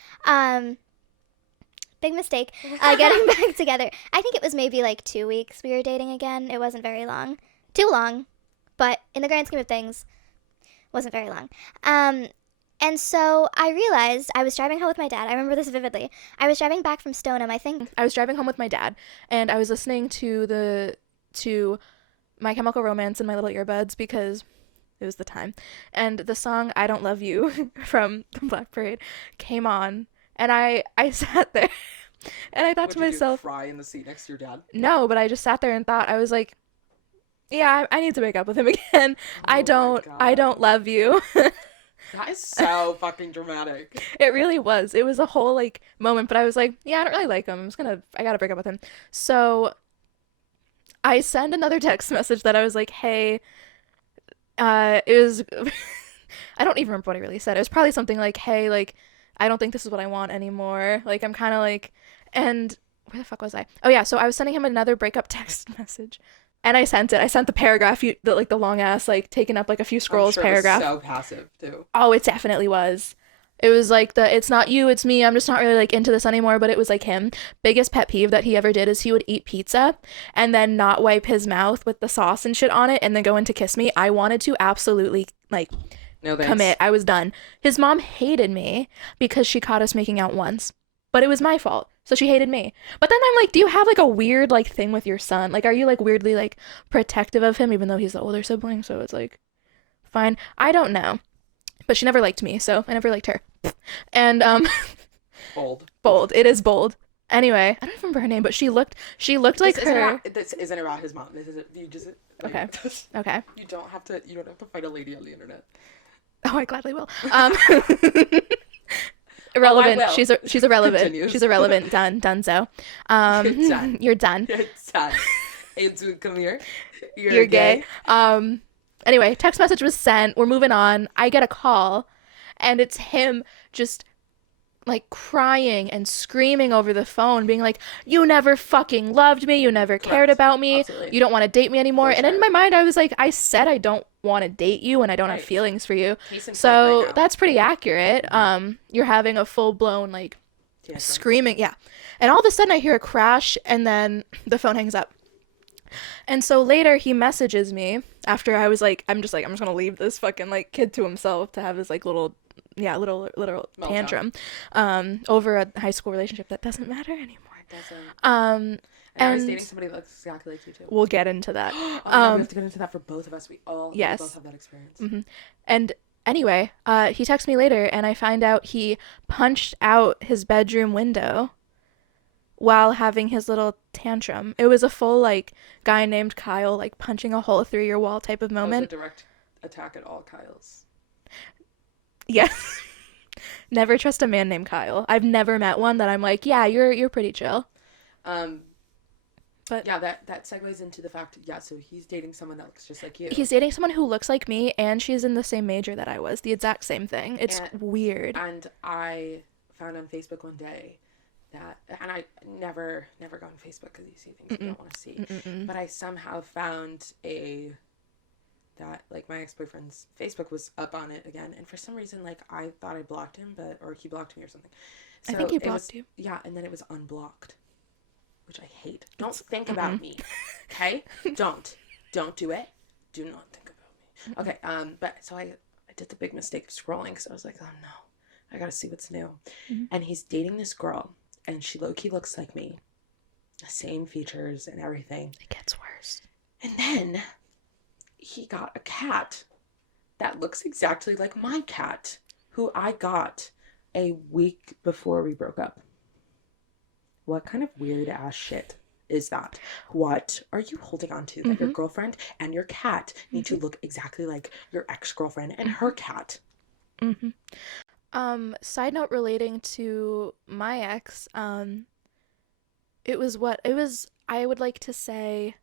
Big mistake. Getting back together. I think it was maybe like 2 weeks we were dating again. It wasn't very long. Too long. But in the grand scheme of things, wasn't very long. And so I realized I was driving home with my dad. I remember this vividly. I was driving back from Stoneham, I think. I was driving home with my dad, and I was listening to My Chemical Romance in my little earbuds because it was the time. And the song I Don't Love You from the Black Parade came on, and I sat there, and I thought to myself... Did you cry in the seat next to your dad? No, but I just sat there and thought, I was like, yeah, I need to break up with him again. I don't love you. That is so fucking dramatic. It really was. It was a whole like moment, but I was like, yeah, I don't really like him. I gotta break up with him. So I sent another text message that I was like, hey, it was, I don't even remember what I really said. It was probably something like, hey, like, I don't think this is what I want anymore. Like, I'm kind of like, and where the fuck was I? Oh yeah, so I was sending him another breakup text message. And I sent it. I sent the paragraph, the long ass, like, taking up, like, a few scrolls paragraph. It was so passive, too. Oh, it definitely was. It was, like, it's not you, it's me. I'm just not really, like, into this anymore. But it was, like, him. Biggest pet peeve that he ever did is he would eat pizza and then not wipe his mouth with the sauce and shit on it and then go in to kiss me. I wanted to absolutely, like, no thanks. Commit. I was done. His mom hated me because she caught us making out once. But it was my fault. So she hated me. But then I'm like, do you have like a weird like thing with your son? Like, are you like weirdly like protective of him even though he's the older sibling? So it's like, fine. I don't know. But she never liked me, so I never liked her. And Bold. It is bold. Anyway, I don't remember her name, but she looked like her. This isn't about his mom. This is you just Okay. Okay. You don't have to fight a lady on the internet. Oh, I gladly will. Irrelevant. Oh, she's irrelevant. Continues. She's irrelevant. Donezo. Done. You're done. It's done. Hey, dude, come here. You're gay. Anyway, text message was sent. We're moving on. I get a call, and it's him just like crying and screaming over the phone, being like, "You never fucking loved me. You never cared about me. Absolutely. You don't want to date me anymore." And Sure. in my mind, I was like, I said I don't want to date you, and I don't have feelings for you. So right that's pretty accurate. You're having a full blown like Tantrum. screaming, yeah. And all of a sudden, I hear a crash, and then the phone hangs up. And so later he messages me after I was like, I'm just gonna leave this fucking like kid to himself to have this like little tantrum over a high school relationship that doesn't matter anymore. It doesn't. And I was and dating somebody that looks exactly like you too. We'll get into that. We have to get into that for both of us. We Yes. both have that experience. Mm-hmm. And anyway, he texts me later and I find out he punched out his bedroom window while having his little tantrum. It was a full, like, guy named Kyle, like, punching a hole through your wall type of That was a moment. direct attack at all Kyles. Yes. Never trust a man named Kyle. I've never met one that I'm like, yeah, you're pretty chill. But yeah, that segues into the fact, so he's dating someone that looks just like you. he's dating someone who looks like me, and she's in the same major that I was. The exact same thing. It's weird. And I found on Facebook one day that, and I never go on Facebook because you see things you don't want to see. But I somehow found that like my ex-boyfriend's Facebook was up on it again, and for some reason like I thought I blocked him, or he blocked me or something. So I think he blocked you. Yeah, and then it was unblocked, which I hate. Don't think about me, okay? Don't do it. Do not think about me. Okay. But so I did the big mistake of scrolling because I was like, oh no, I gotta see what's new. And he's dating this girl, and she low-key looks like me, the same features and everything. It gets worse. And then he got a cat that looks exactly like my cat, who I got a week before we broke up. What kind of weird ass shit is that? What are you holding on to? That your girlfriend and your cat need to look exactly like your ex-girlfriend and her cat. Side note relating to my ex, it was I would like to say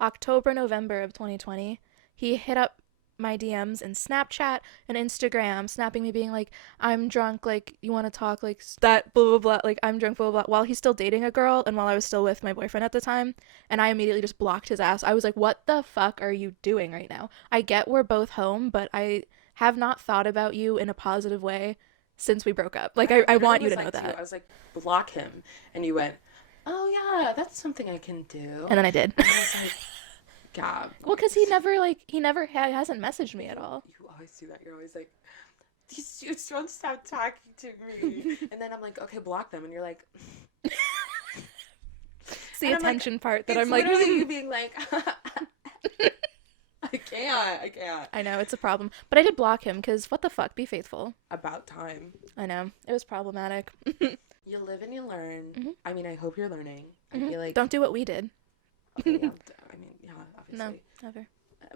October, November of 2020. He hit up my DMs in Snapchat and Instagram, snapping me being like, I'm drunk, like, you want to talk, like, that, blah, blah, blah, like, I'm drunk, blah, blah, blah, while he's still dating a girl and while I was still with my boyfriend at the time. And I immediately just blocked his ass. I was like, what the fuck are you doing right now? I get we're both home, but I have not thought about you in a positive way since we broke up. Like, I want you to know that. I was like, block him. And you went, oh yeah, that's something I can do. And then I did. And I was like, Gab. Well, because he hasn't messaged me at all. You always do that. You're always like, these dudes don't stop talking to me. And then I'm like, okay, block them. And you're like, It's the attention part that I'm like, literally you being like, I can't. I know, it's a problem. But I did block him because what the fuck? Be faithful. About time. I know. It was problematic. You live and you learn. I mean, I hope you're learning. I feel like... Don't do what we did. Okay, yeah, I mean, yeah, obviously. No, never.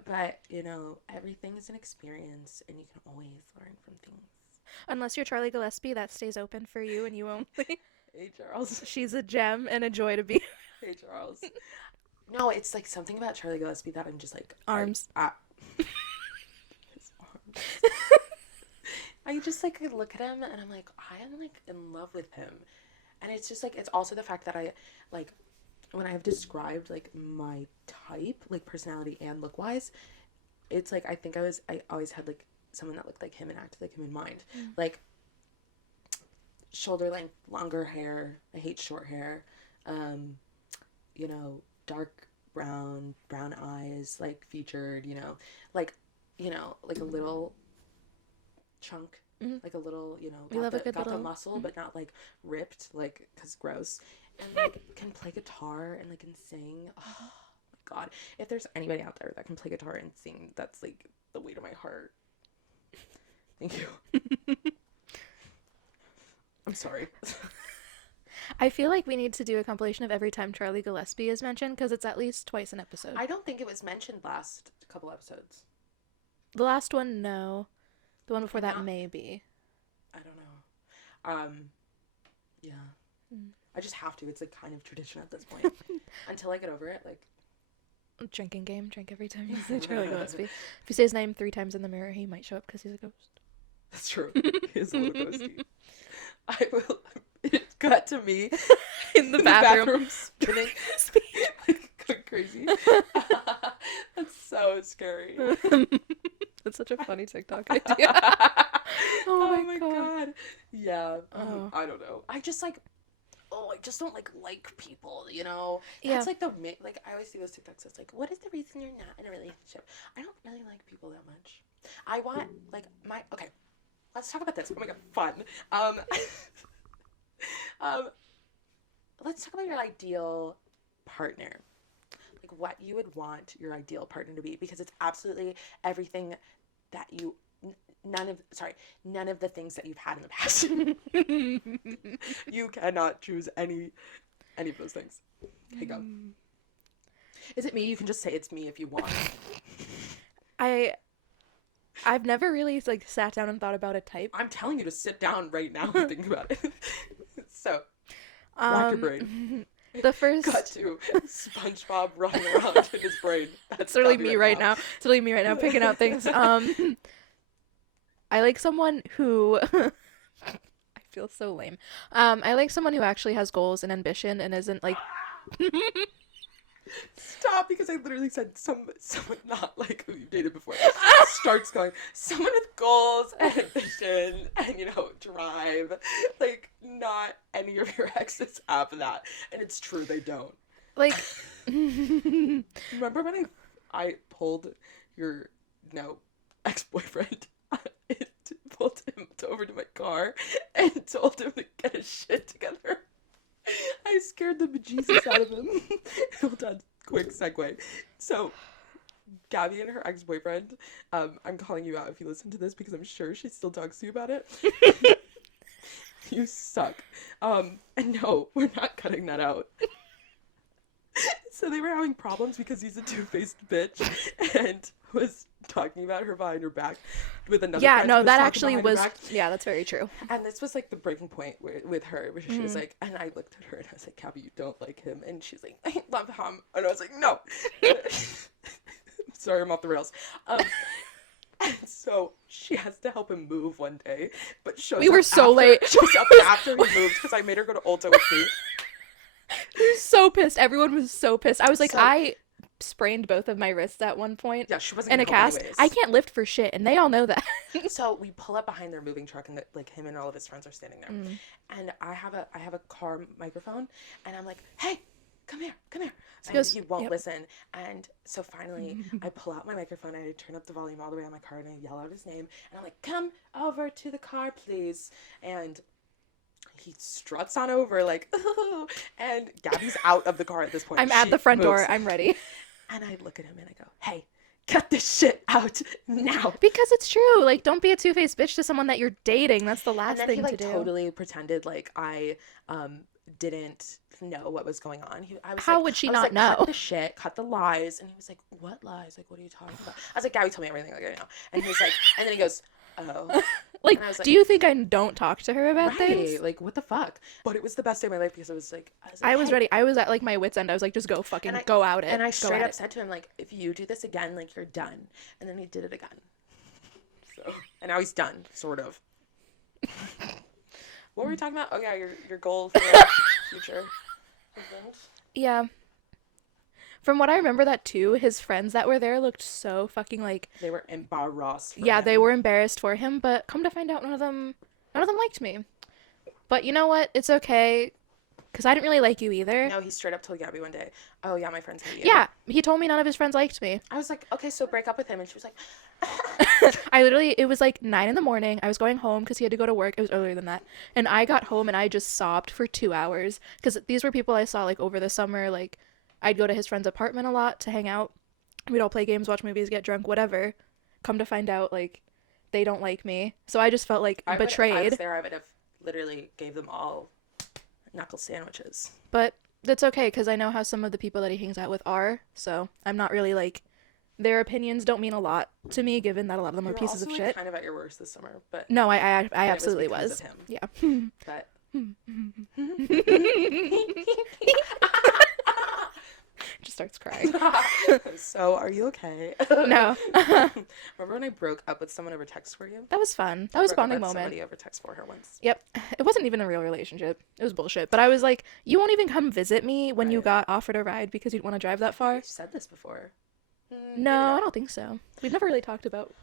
But, you know, everything is an experience, and you can always learn from things. Unless you're Charlie Gillespie, that stays open for you and you only. Hey, Charles. She's a gem and a joy to be. Hey, Charles. No, it's like something about Charlie Gillespie that I'm just like... Arms. His arms. I just like look at him and I'm like, I am like in love with him. And it's just like, it's also the fact that I like, when I have described like my type, like personality and look wise, it's like, I think I always had like someone that looked like him and acted like him in mind. Like shoulder length, longer hair. I hate short hair. You know, dark brown eyes, like featured, you know, like a little chunk, like a little, you know, got the muscle, but not like ripped, like, cause gross, and like can play guitar and like can sing. Oh my god, if there's anybody out there that can play guitar and sing, that's like the weight of my heart. Thank you. I'm sorry. I feel like we need to do a compilation of every time Charlie Gillespie is mentioned because it's at least twice an episode. I don't think it was mentioned last couple episodes. The last one, no. The one before that, maybe. I don't know. Yeah. I just have to. It's like kind of tradition at this point. Until I get over it, like. Drinking game. Drink every time you say Charlie Gillespie. If you say his name 3 times in the mirror, he might show up because he's a ghost. That's true. He is a little ghosty. I will. It got to me in the bathroom spinning, like going crazy. That's so scary. That's such a funny TikTok idea. Oh my god. Yeah. I don't know. I just like. I just don't like people, you know? That's like like I always see those TikToks. It's like, what is the reason you're not in a relationship? I don't really like people that much. I want like okay. Let's talk about this. Oh my god, fun. Let's talk about your ideal partner. Like what you would want your ideal partner to be, because it's absolutely everything that you none of the things that you've had in the past. You cannot choose any any of those things. Okay, go. Is it me? You can just say it's me if you want. I've never really like sat down and thought about a type. I'm telling you to sit down right now and think about it. So, rock your brain. The first Cut to SpongeBob running around in his brain. That's it's literally Gabi me right now. It's literally me right now picking out things. I like someone who I feel so lame. I like someone who actually has goals and ambition and isn't like Stop, because I literally said someone not like who you dated before starts going, someone with goals and ambition and, you know, drive. Like, not any of your exes have that. And it's true, they don't. like Remember when I pulled your ex-boyfriend and pulled him over to my car and told him to get his shit together? I scared the bejesus out of him. Hold on, quick segue. So, Gabi and her ex-boyfriend, I'm calling you out if you listen to this because I'm sure she still talks to you about it. You suck. And no, we're not cutting that out. So they were having problems because he's a two-faced bitch and was talking about her behind her back with another yeah, friend no, who was that talking actually behind her was back. yeah, that's very true. And this was like the breaking point with her, where she was like, and I looked at her and I was like, Gabi, you don't like him. And she's like, I love him. And I was like, no. Sorry, I'm off the rails. And so she has to help him move one day, but We were so late. Shows up after he moved because I made her go to Ulta with me. We were so pissed. Everyone was so pissed. I was like, So- I sprained both of my wrists at one point Yeah, she wasn't in a gonna help cast. anyways. I can't lift for shit, and they all know that. So we pull up behind their moving truck, and like him and all of his friends are standing there. And I have a car microphone, and I'm like, hey, come here. And goes, he won't yep. listen. And so finally, I pull out my microphone, and I turn up the volume all the way on my car, and I yell out his name, and I'm like, come over to the car, please. And he struts on over, like, ooh, and Gabi's out of the car at this point. I'm at She the front door. moves. I'm ready. And I look at him, and I go, hey, cut this shit out now. Because it's true. Like, don't be a two-faced bitch to someone that you're dating. That's the last And then thing he like to do. totally pretended like I didn't know what was going on. I was How like, would she I was not like, know? Cut the shit, cut the lies. And he was like, what lies? Like, what are you talking about? I was like, Gabi told me everything, like, I know. And he was like, and then he goes, oh. Like, And I was do you think I don't talk to her about things? Right, like, what the fuck? But it was the best day of my life because I was like, I was hey. ready. I was at like my wit's end. I was like, just go fucking And I- go out it. And I Go straight at up it. said to him, like, if you do this again, like, you're done. And then he did it again. So, and now he's done, sort of. What were we talking about? Oh, yeah, your goal for the future. husband. Yeah. From what I remember, that too, his friends that were there looked so fucking like. They were embarrassed. Yeah, they were embarrassed for him, but come to find out, none of them liked me. But you know what? It's okay, because I didn't really like you either. No, he straight up told Gabi one day, oh, yeah, my friends hate you. Yeah, he told me none of his friends liked me. I was like, okay, so break up with him. And she was like, It was like 9 a.m. I was going home because he had to go to work. It was earlier than that. And I got home and I just sobbed for 2 hours because these were people I saw like over the summer. Like, I'd go to his friend's apartment a lot to hang out. We'd all play games, watch movies, get drunk, whatever. Come to find out, like, they don't like me. So I just felt like if I betrayed. was there, I would have literally gave them all knuckle sandwiches. But that's okay because I know how some of the people that he hangs out with are. So I'm not really like, their opinions don't mean a lot to me, given that a lot of them are You were pieces also, of like, shit. kind of at your worst this summer, but No, I and absolutely it was. was. Because of him. Yeah. But Just starts crying. so, are you okay? No. Remember when I broke up with someone over text for you? That was fun. That was a Broke up bonding with moment. Somebody over text for her once. Yep. It wasn't even a real relationship. It was bullshit. But I was like, you won't even come visit me when you Right. got offered a ride because you'd want to drive that far? You said this before. No, I don't think so. We've never really talked about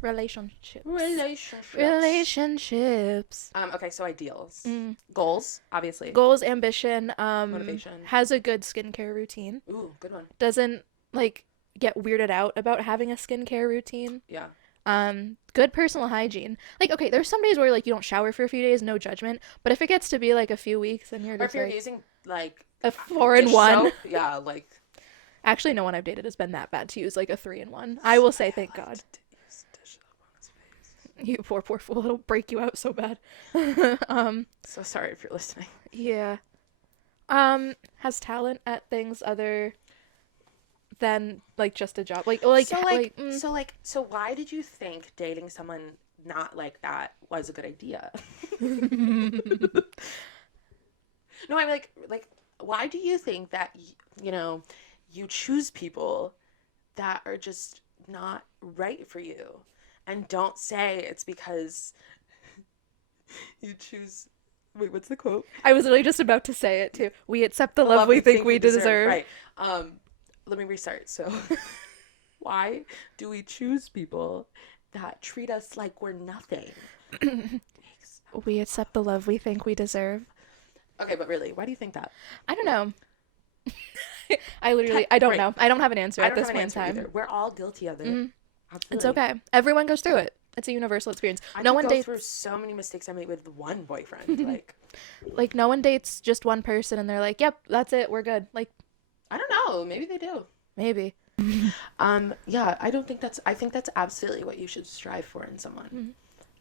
relationships. Relationships. Okay, so ideals. Mm. Goals, obviously. Goals, ambition, Motivation. has a good skincare routine. Ooh, good one. Doesn't, like, get weirded out about having a skincare routine. Yeah. Good personal hygiene. Like, okay, there's some days where, like, you don't shower for a few days, no judgment. But if it gets to be, like, a few weeks, then you're Or just, if you're like, using, like, a 4-in-1. soap, yeah, like. Actually, no one I've dated has been that bad to use, like, a 3-in-1. I will say, thank God. To use dish soap on his face. You poor fool. It'll break you out so bad. So sorry if you're listening. Yeah. Has talent at things other than like just a job. So why did you think dating someone not like that was a good idea? No, I'm like, why do you think that, you choose people that are just not right for you? And don't say it's because you choose. Wait, what's the quote? I was literally just about to say it too. We accept the love we think we deserve. Right. Let me restart. So, why do we choose people that treat us like we're nothing? We accept the love we think we deserve. Okay, but really, why do you think that? I don't know. I don't know. I don't have an answer at this point in time. Either. We're all guilty of it. Mm-hmm. Absolutely. It's okay. Everyone goes through it. It's a universal experience. No one dates through so many mistakes I made with one boyfriend. Like no one dates just one person and they're like, "Yep, that's it. We're good." Like, I don't know. Maybe they do. Maybe. Yeah, I think that's absolutely what you should strive for in someone. Mm-hmm.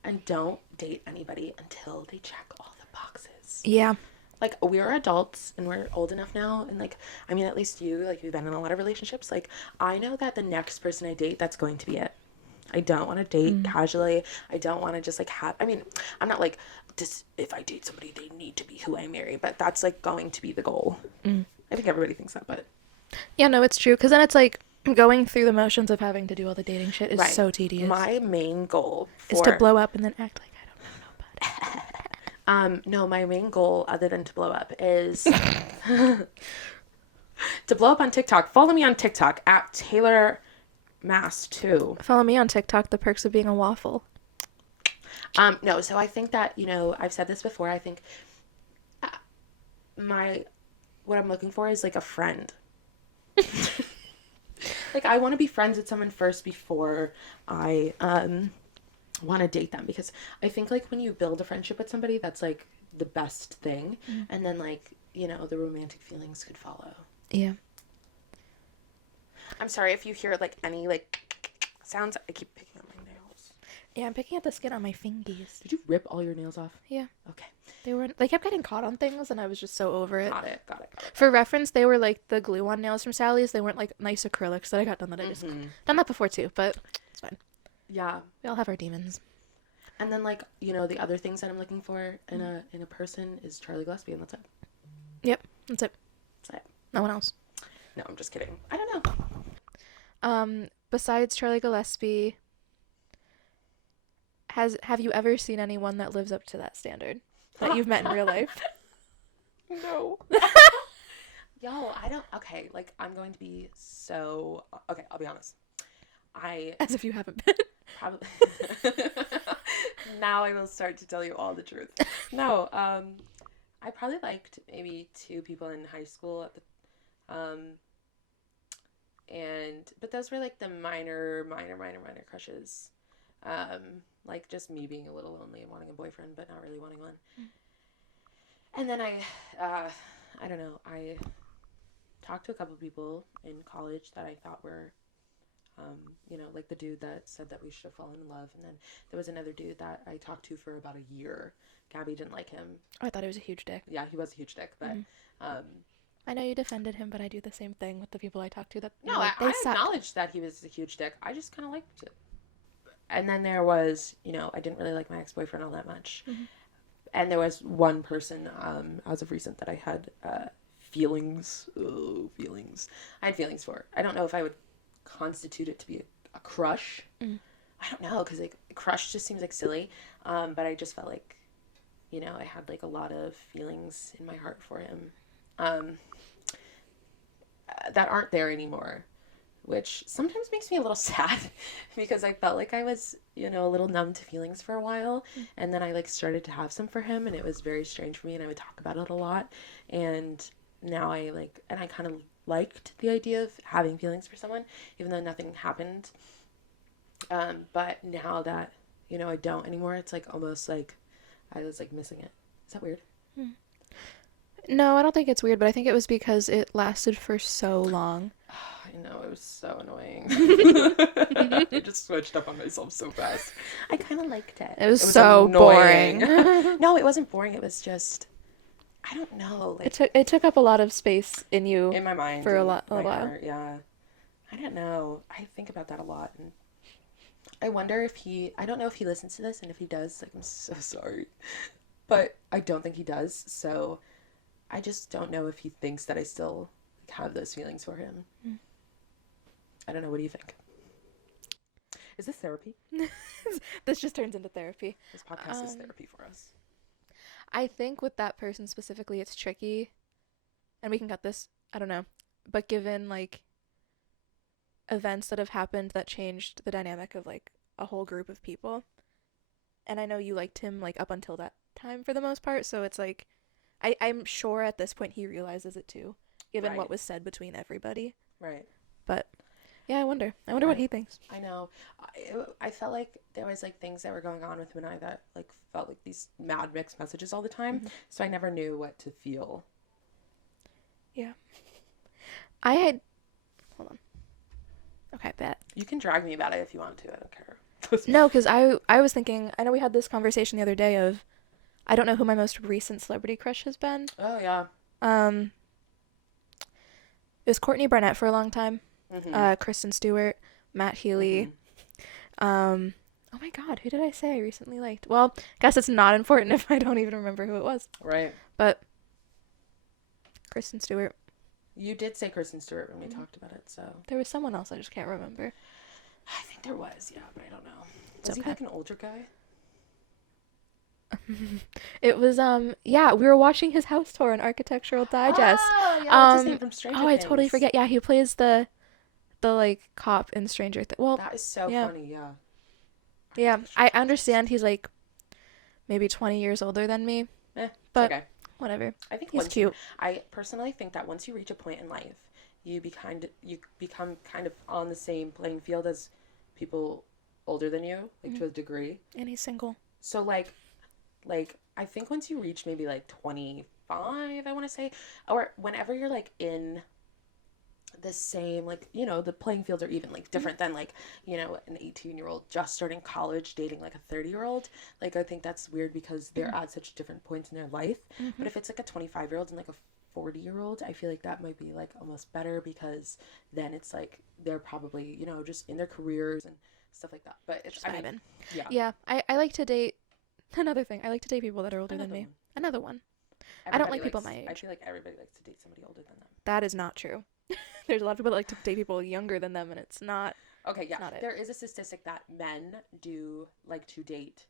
And don't date anybody until they check all the boxes. Yeah. Like, we're adults and we're old enough now, and like, I mean, at least you, like, you've been in a lot of relationships. Like, I know that the next person I date, that's going to be it. I don't want to date casually. I don't want to just like I'm not like, this, if I date somebody, they need to be who I marry, but that's like going to be the goal. I think everybody thinks that, but yeah, no, it's true, because then it's like going through the motions of having to do all the dating shit is so tedious. My main goal is to blow up and then act like I don't know nobody. No, my main goal, other than to blow up, is to blow up on TikTok. Follow me on TikTok at Taylor Mass 2. Follow me on TikTok, The Perks of Being a Waffle. No, so I think that, I've said this before, I think what I'm looking for is like a friend. Like, I want to be friends with someone first before I want to date them, because I think like when you build a friendship with somebody, that's like the best thing, and then like, the romantic feelings could follow. Yeah. I'm sorry if you hear like any like sounds. I keep picking up my nails. Yeah, I'm picking at the skin on my fingers. Did you rip all your nails off? Yeah. Okay. They kept getting caught on things, and I was just so over it. Got it. For reference, they were like the glue-on nails from Sally's. They weren't like nice acrylics that I got done that I just done that before too, but it's fine. Yeah. We all have our demons. And then like, the other things that I'm looking for in a person is Charlie Gillespie, and that's it. Yep, that's it. That's it. No one else. No, I'm just kidding. I don't know. Besides Charlie Gillespie, have you ever seen anyone that lives up to that standard that you've met in real life? No. Yo, I don't. Okay, like, I'm going to be so. Okay, I'll be honest. As if you haven't been. Probably. Now I will start to tell you all the truth. No, I probably liked maybe 2 people in high school at the, but those were like the minor crushes. Like just me being a little lonely and wanting a boyfriend, but not really wanting one. And then I don't know, I talked to a couple people in college that I thought were, like the dude that said that we should have fallen in love. And then there was another dude that I talked to for about a year. Gabby didn't like him. Oh, I thought he was a huge dick. Yeah, he was a huge dick, but, I know you defended him, but I do the same thing with the people I talk to that no, I acknowledged that he was a huge dick. I just kind of liked it. And then there was, I didn't really like my ex-boyfriend all that much. And there was one person, as of recent, that I had feelings. Oh, feelings. I had feelings for. I don't know if I would constitute it to be a crush. I don't know, because like crush just seems like silly. But I just felt like, I had like a lot of feelings in my heart for him that aren't there anymore, which sometimes makes me a little sad because I felt like I was, a little numb to feelings for a while. And then I like started to have some for him, and it was very strange for me, and I would talk about it a lot. And now I kind of liked the idea of having feelings for someone, even though nothing happened. But now that, I don't anymore, it's like almost like I was like missing it. Is that weird? No, I don't think it's weird, but I think it was because it lasted for so long. I know, it was so annoying. I just switched up on myself so fast. I kind of liked it. It was so annoying. boring. No, it wasn't boring. It was just, I don't know. Like, It took up a lot of space in you in my mind, for a and while. my heart, yeah. I don't know. I think about that a lot, and I wonder if I don't know if he listens to this, and if he does, like, I'm so sorry. But I don't think he does, so I just don't know if he thinks that I still have those feelings for him. I don't know. What do you think? Is this therapy? This just turns into therapy. This podcast is therapy for us. I think with that person specifically, it's tricky, and we can cut this. I don't know, but given like events that have happened that changed the dynamic of like a whole group of people, and I know you liked him like up until that time for the most part, so it's like I'm sure at this point he realizes it too, given Right. what was said between everybody. Right. But yeah, I wonder what he thinks. I know. I felt like there was like things that were going on with him and I that like felt like these mad mixed messages all the time. So I never knew what to feel. Yeah. I had. Hold on. Okay, bet. You can drag me about it if you want to. I don't care. No, because I was thinking. I know we had this conversation the other day of. I don't know who my most recent celebrity crush has been. Oh yeah. It was Courtney Barnett for a long time. Kristen Stewart, Matt Healy. Oh my God, who did I say I recently liked? Well, I guess it's not important if I don't even remember who it was. Right. But Kristen Stewart. You did say Kristen Stewart when we talked about it, so There was someone else I just can't remember. I think there was, yeah, but I don't know. It's Was he okay. like an older guy? It was yeah, we were watching his house tour on Architectural Digest. Oh yeah, what's his name from Stranger I Things? totally forget. Yeah, he plays the like cop in Stranger Things. Well, That is so yeah. funny, yeah. yeah, I understand he's like maybe 20 years older than me, It's but okay. whatever. I think He's cute. I personally think that once you reach a point in life, you become kind of on the same playing field as people older than you, like to a degree. And he's single. So like I think once you reach maybe like 25, I want to say, or whenever you're like in the same, like, you know, the playing fields are even like different than like, you know, an 18-year-old just starting college dating like a 30-year-old. Like I think that's weird because they're at such different points in their life. But if it's like a 25-year-old and like a 40-year-old, I feel like that might be like almost better because then it's like they're probably, you know, just in their careers and stuff like that. But it's Just vibing. yeah. Yeah, I like to date. Another thing, I like to date people that are older than me. one. Another one. I don't like people my I age. feel like everybody likes to date somebody older than them. That is not true. There's a lot of people that like to date people younger than them, and it's not. Okay, yeah. Not it. There is a statistic that men do like to date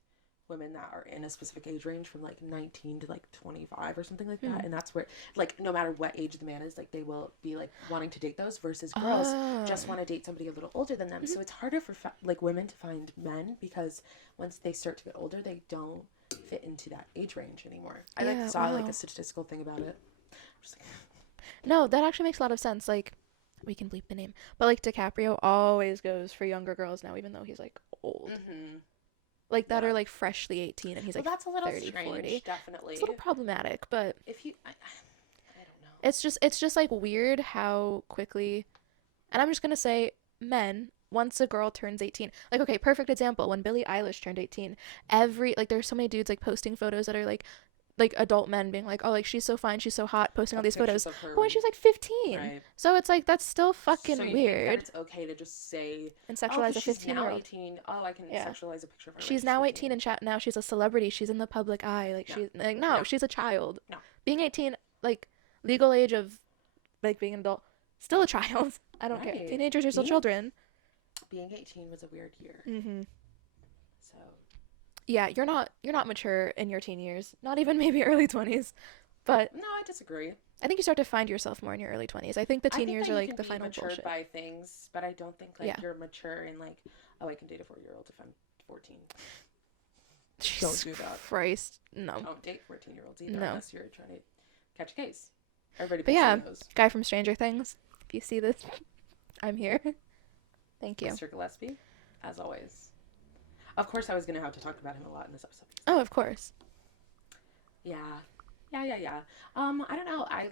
women that are in a specific age range from like 19 to like 25 or something like that. And that's where, like, no matter what age the man is, like, they will be like wanting to date those versus girls just want to date somebody a little older than them. So it's harder for like women to find men because once they start to get older, they don't fit into that age range anymore. I like saw like a statistical thing about it. Just like, No, that actually makes a lot of sense. Like, we can bleep the name, but like DiCaprio always goes for younger girls now, even though he's like old. Like that are like freshly 18, and he's like that's a little 30, strange, 40. definitely. It's a little problematic, but If you, I don't know. it's just like weird how quickly, and I'm just gonna say men, once a girl turns 18, like, okay, perfect example, when Billie Eilish turned 18, there's so many dudes like posting photos that are like adult men being like, oh, like, she's so fine, she's so hot, posting all these Pictures photos, of her but when she's like 15, Right. so it's like that's still fucking So you weird. think that it's okay to just say, And oh, sexualize 'cause a she's 15-year-old. now 18. Oh, I can sexualize a picture of her. She's now 18 and now she's a celebrity. She's in the public eye. Like, she's like, no, she's a child. No. Being 18, like, legal age of like being an adult, still a child. I don't care. Right. Teenagers are still Being- children. Being 18 was a weird year. Mm-hmm. So Yeah, you're not mature in your teen years. Not even maybe early 20s. But no, I disagree. I think you start to find yourself more in your early 20s. I think the I teen think years that are you like can the be final matured bullshit. by things, but I don't think like Yeah. you're mature in like, oh, I can date a 4-year-old if I'm 14. Jesus do that. Christ, no. Don't date 14-year-olds either No. unless you're trying to catch a case. Everybody But puts yeah, those. guy from Stranger Things. If you see this, I'm here. Thank you. Mr. Gillespie, as always. Of course, I was gonna have to talk about him a lot in this episode. Oh, of course. Yeah. I don't know. I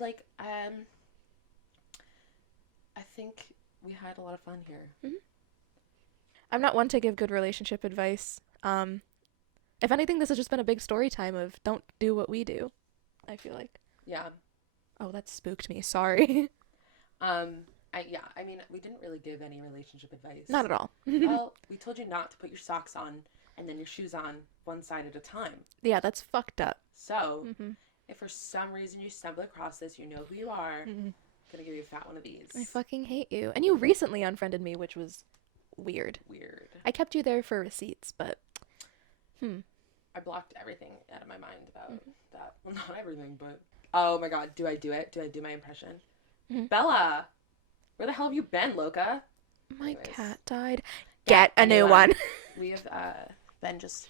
think we had a lot of fun here. I'm not one to give good relationship advice. If anything, this has just been a big story time of don't do what we do, I feel like. Yeah. Oh, that spooked me. Sorry. I mean, we didn't really give any relationship advice. Not at all. Well, we told you not to put your socks on and then your shoes on one side at a time. Yeah, that's fucked up. So, if for some reason you stumble across this, you know who you are. Gonna give you a fat one of these. I fucking hate you. And you recently unfriended me, which was weird. I kept you there for receipts, but I blocked everything out of my mind about that. Well, not everything, but oh my god, do I do it? Do I do my impression? Bella, where the hell have you been, Loca? my Anyways. cat died. Get a new one. We have been just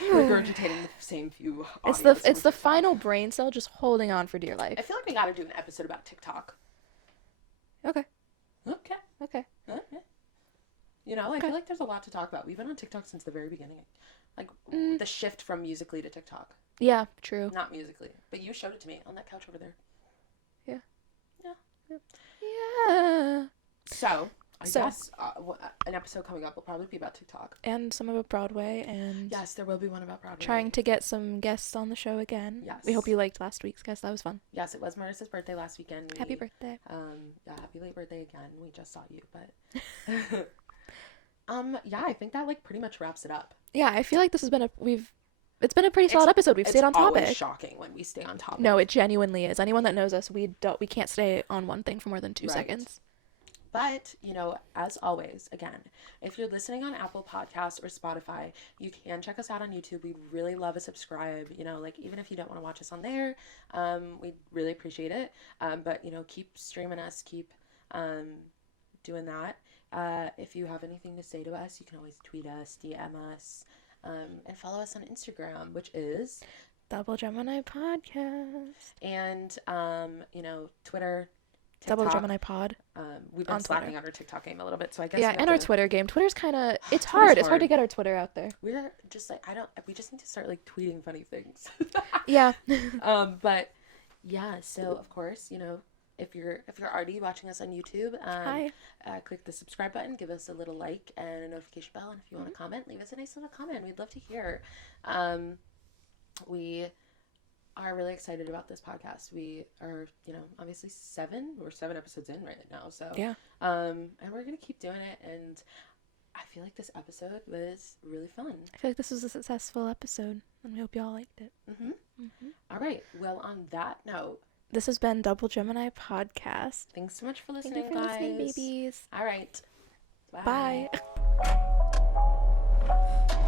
regurgitating the same few. It's the final brain cell just holding on for dear life. I feel like we gotta do an episode about TikTok. Okay. Okay. You know, I feel like there's a lot to talk about. We've been on TikTok since the very beginning. Like, the shift from Musical.ly to TikTok. Yeah, true. Not Musical.ly. But you showed it to me on that couch over there. Yeah. So, I guess an episode coming up will probably be about TikTok. And some about Broadway, and Yes, there will be one about Broadway. trying to get some guests on the show again. Yes. We hope you liked last week's guest. That was fun. Yes, it was Marissa's birthday last weekend. Happy birthday. Yeah, happy late birthday again. We just saw you, but... yeah, I think that, like, pretty much wraps it up. Yeah, I feel like this has been it's been a pretty solid episode. We've stayed on topic. It's always shocking when we stay on topic. No, it genuinely is. Anyone that knows us, we can't stay on one thing for more than 2 Right. seconds. But, you know, as always, again, if you're listening on Apple Podcasts or Spotify, you can check us out on YouTube. We'd really love a subscribe. You know, like, even if you don't want to watch us on there, we'd really appreciate it. But, you know, keep streaming us, keep doing that. If you have anything to say to us, you can always tweet us, DM us, and follow us on Instagram, which is Double Gemini Podcast. And, you know, Twitter, TikTok. Double Gemini Pod. We've been on slacking Twitter. on our TikTok game a little bit, so I guess Yeah, we have and our to- Twitter game. Twitter's kind of, it's Twitter's hard. It's hard to hard. get our Twitter out there. We're just like, we just need to start like tweeting funny things. Yeah. But yeah, so of course, you know, if you're already watching us on YouTube, Hi. click the subscribe button, give us a little like and a notification bell, and if you want to comment, leave us a nice little comment. We'd love to hear. We are really excited about this podcast. We are, you know, obviously 7 episodes in right now, so Yeah. and we're gonna keep doing it, and I feel like this episode was really fun. I feel like this was a successful episode, and we hope you all liked it. All right, well, on that note, This has been Double Gemini Podcast. thanks so much for Thank listening, you for guys. listening, babies. All right, Bye. Bye.